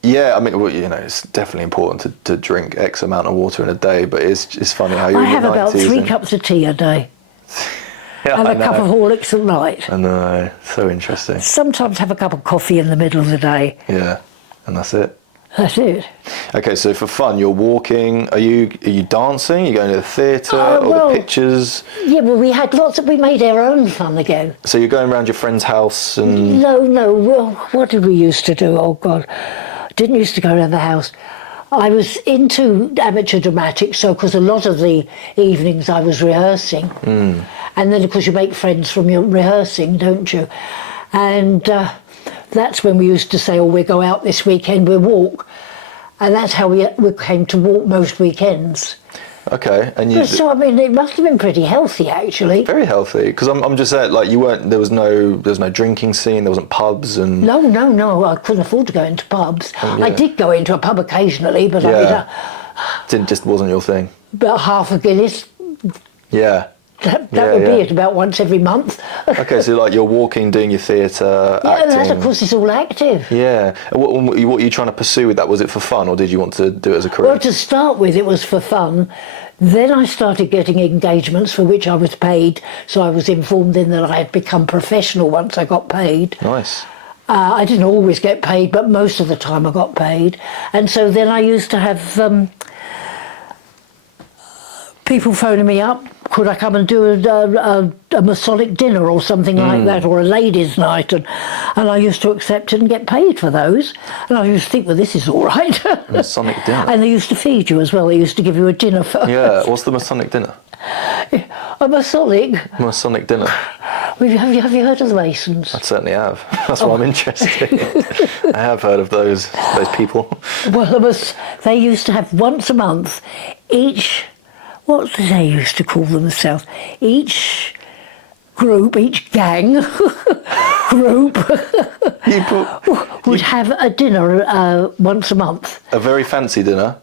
Yeah, I mean, well, you know, it's definitely important to drink X amount of water in a day, but it's funny how you're I in your have about 90s 3 and- cups of tea a day Yeah, and I a cup know. of Horlicks at night. I know, so interesting. Sometimes have a cup of coffee in the middle of the day. Yeah, and that's it. That's it. Okay, so for fun, you're walking. Are you dancing? You going to the theatre or well- the pictures? Yeah, well, we had we made our own fun again. So you're going around your friend's house and No, well, what did we used to do? Oh, God. Didn't used to go around the house. I was into amateur dramatics, so because a lot of the evenings I was rehearsing. And then, of course, you make friends from your rehearsing, don't you? And that's when we used to say, oh, we'll go out this weekend, we'll walk. And that's how we came to walk most weekends. okay, and you So, I mean, it must have been pretty healthy, actually. very healthy because I'm just saying like you weren't there was no drinking scene, there wasn't pubs and No, I couldn't afford to go into pubs. I did go into a pub occasionally, but I mean, just wasn't your thing. about half a Guinness, Yeah. that Yeah, would yeah. be it, about once every month. Okay, so like you're walking, doing your theatre, Yeah, and acting. that, of course, is all active. Yeah. And what are you trying to pursue with that? Was it for fun or did you want to do it as a career? Well, to start with, it was for fun. Then I started getting engagements for which I was paid, so I was informed then that I had become professional once I got paid. Nice. I didn't always get paid, but most of the time I got paid. And so then I used to have people phoning me up, could I come and do a Masonic dinner or something like that, or a ladies' night? And I used to accept it and get paid for those. And I used to think, well, this is all right. Masonic dinner. And they used to feed you as well. They used to give you a dinner for Yeah. What's the Masonic dinner? a Masonic. Masonic dinner. Have you heard of the Masons? I certainly have. That's why I'm interested. I have heard of those people. Well, they used to have once a month each. What did they used to call themselves? Each group, each gang group You would have a dinner once a month. a very fancy dinner,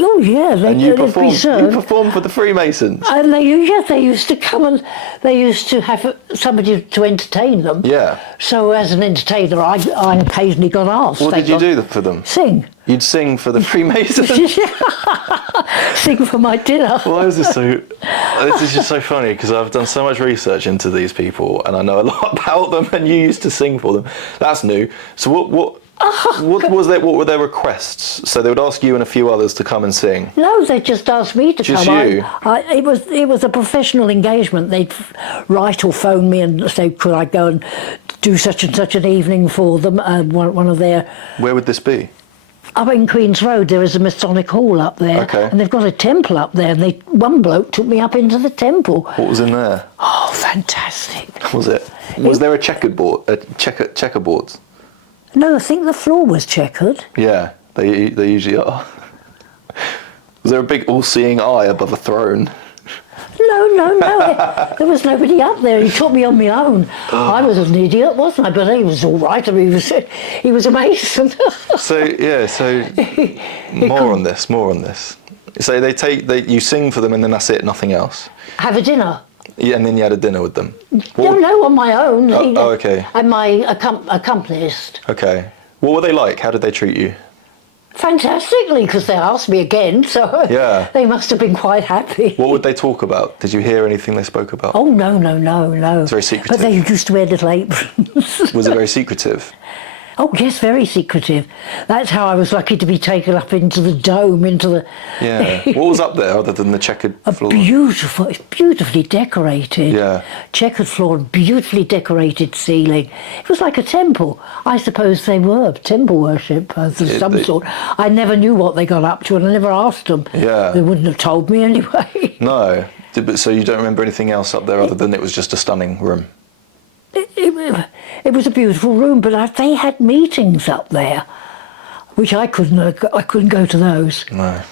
Oh yeah, and you they'd be performed. You served. performed for the Freemasons. And they used to come and they used to have somebody to entertain them. Yeah. So as an entertainer, I occasionally got asked. What did you do for them? Sing. You'd sing for the Freemasons. Sing for my dinner. Why is this so? This is just so funny because I've done so much research into these people and I know a lot about them. And you used to sing for them. That's new. So what was their, what were their requests? So they would ask you and a few others to come and sing. No, they just asked me to Just come. you? It was a professional engagement. They'd write or phone me and say, could I go and do such and such an evening for them? One of their. Where would this be? Up in Queen's Road, there is a Masonic hall up there, Okay. and they've got a temple up there. And one bloke took me up into the temple. What was in there? Oh, fantastic! Was it? Was there a checkerboard? Checkerboards? No, I think the floor was checkered. Yeah, they usually are. Was there a big all-seeing eye above a throne? No. There was nobody up there. He took me on my own. I was an idiot, wasn't I? But he was all right. I mean, he was a mason. So more on this. So you sing for them and then that's it, nothing else. Have a dinner. Yeah, and then you had a dinner with them. No, on my own. Oh, okay. And my accompanist. Okay. What were they like? How did they treat you? Fantastically, because they asked me again, so Yeah. they must have been quite happy. What would they talk about? Did you hear anything they spoke about? Oh, no. It's very secretive. But they used to wear little aprons. Was it very secretive? Oh, yes, very secretive. That's how I was lucky to be taken up into the dome, into the... Yeah. What was up there other than the checkered floor? Beautifully decorated. Yeah. Checkered floor, beautifully decorated ceiling. It was like a temple. I suppose they were temple worship of some sort. I never knew what they got up to, and I never asked them. Yeah. They wouldn't have told me anyway. No. So you don't remember anything else up there other than it was just a stunning room? It was a beautiful room, but they had meetings up there, which I couldn't go to those. No.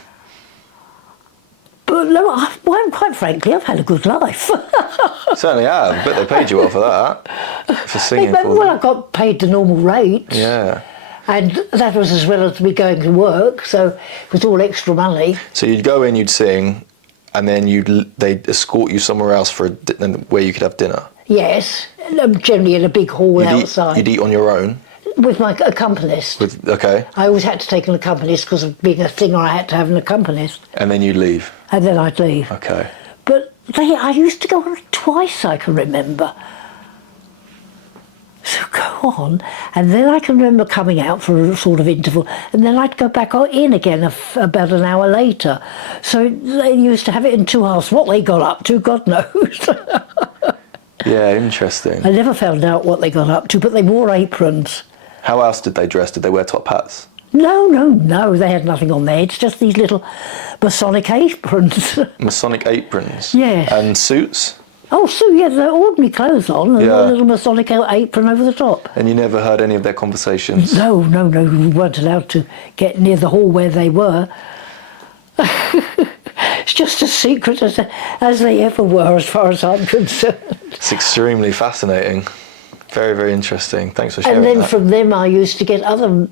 But no, quite frankly, I've had a good life. Certainly have. I bet they paid you well for that. For singing for them. Well, I got paid the normal rate. Yeah. And that was as well as me going to work, so it was all extra money. So you'd go in, you'd sing, and then they'd escort you somewhere else where you could have dinner. Yes, generally in a big hall outside. You'd eat on your own? With my accompanist. Okay. I always had to take an accompanist because of being a singer. I had to have an accompanist. And then you'd leave? And then I'd leave. Okay. But I used to go on twice, I can remember. So go on, and then I can remember coming out for a sort of interval, and then I'd go back in again about an hour later. So they used to have it in 2 hours. What they got up to, God knows. Yeah, interesting. I never found out what they got up to, but they wore aprons. How else did they dress? Did they wear top hats? No, they had nothing on their heads, just these little Masonic aprons. Masonic aprons? Yes. And suits? Oh, so yeah, they're ordinary clothes on and Yeah. a little Masonic apron over the top. And you never heard any of their conversations? No, we weren't allowed to get near the hall where they were. It's just as secret as they ever were, as far as I'm concerned. It's extremely fascinating. Very, very interesting. Thanks for sharing And then that. from them I used to get other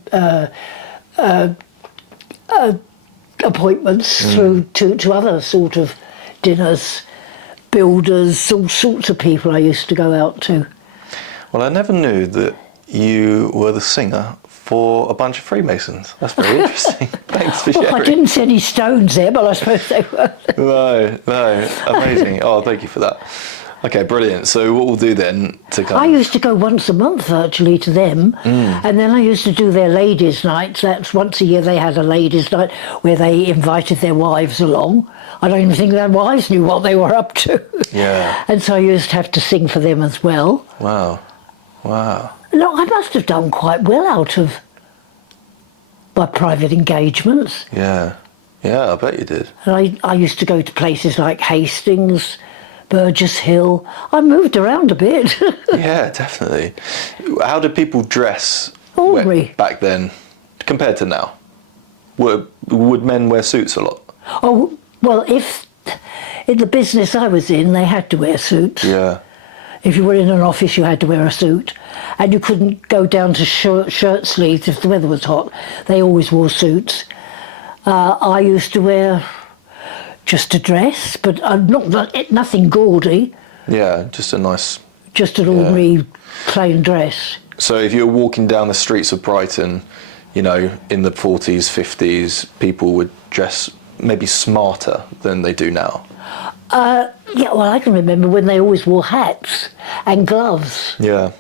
appointments through to other sort of dinners, builders, all sorts of people I used to go out to. Well, I never knew that you were the singer for a bunch of Freemasons. That's very interesting. Thanks for sharing. Well, I didn't see any stones there, but I suppose they were. No, amazing. Oh, thank you for that. Okay, brilliant. So what we'll do then to come... I used to go once a month virtually to them, and then I used to do their ladies' nights. That's once a year they had a ladies' night where they invited their wives along. I don't even think their wives knew what they were up to. Yeah. And so I used to have to sing for them as well. Wow. No, I must have done quite well out of my private engagements. Yeah, I bet you did. And I used to go to places like Hastings, Burgess Hill. I moved around a bit. Yeah, definitely. How did people dress Ordinary. back then compared to now? Would men wear suits a lot? Oh, well, if in the business I was in, they had to wear suits. Yeah. If you were in an office, you had to wear a suit, and you couldn't go down to shirt sleeves if the weather was hot. They always wore suits. I used to wear just a dress, but nothing gaudy. Yeah, just a nice... Just an ordinary plain dress. So if you're walking down the streets of Brighton, you know, in the 40s, 50s, people would dress maybe smarter than they do now. Yeah, well, I can remember when they always wore hats and gloves. Yeah.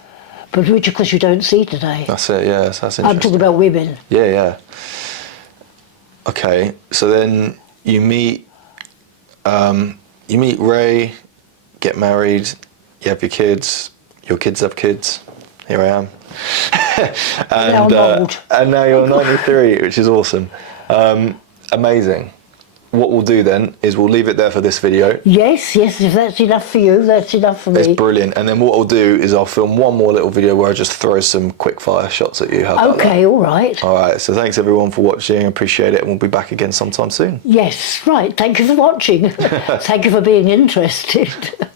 But which, of course, you don't see today. That's it, yeah, that's interesting. I'm talking about women. Yeah, yeah. Okay, so then you meet Ray, get married, you have your kids have kids. Here I am. Now I'm old. And now you're 93, which is awesome. Amazing. What we'll do then is we'll leave it there for this video. Yes, if that's enough for you, that's enough for me. It's brilliant. And then what I'll do is I'll film one more little video where I just throw some quick fire shots at you. How about that? Okay, all right. All right, so thanks everyone for watching. I appreciate it, and we'll be back again sometime soon. Yes, right. Thank you for watching. Thank you for being interested.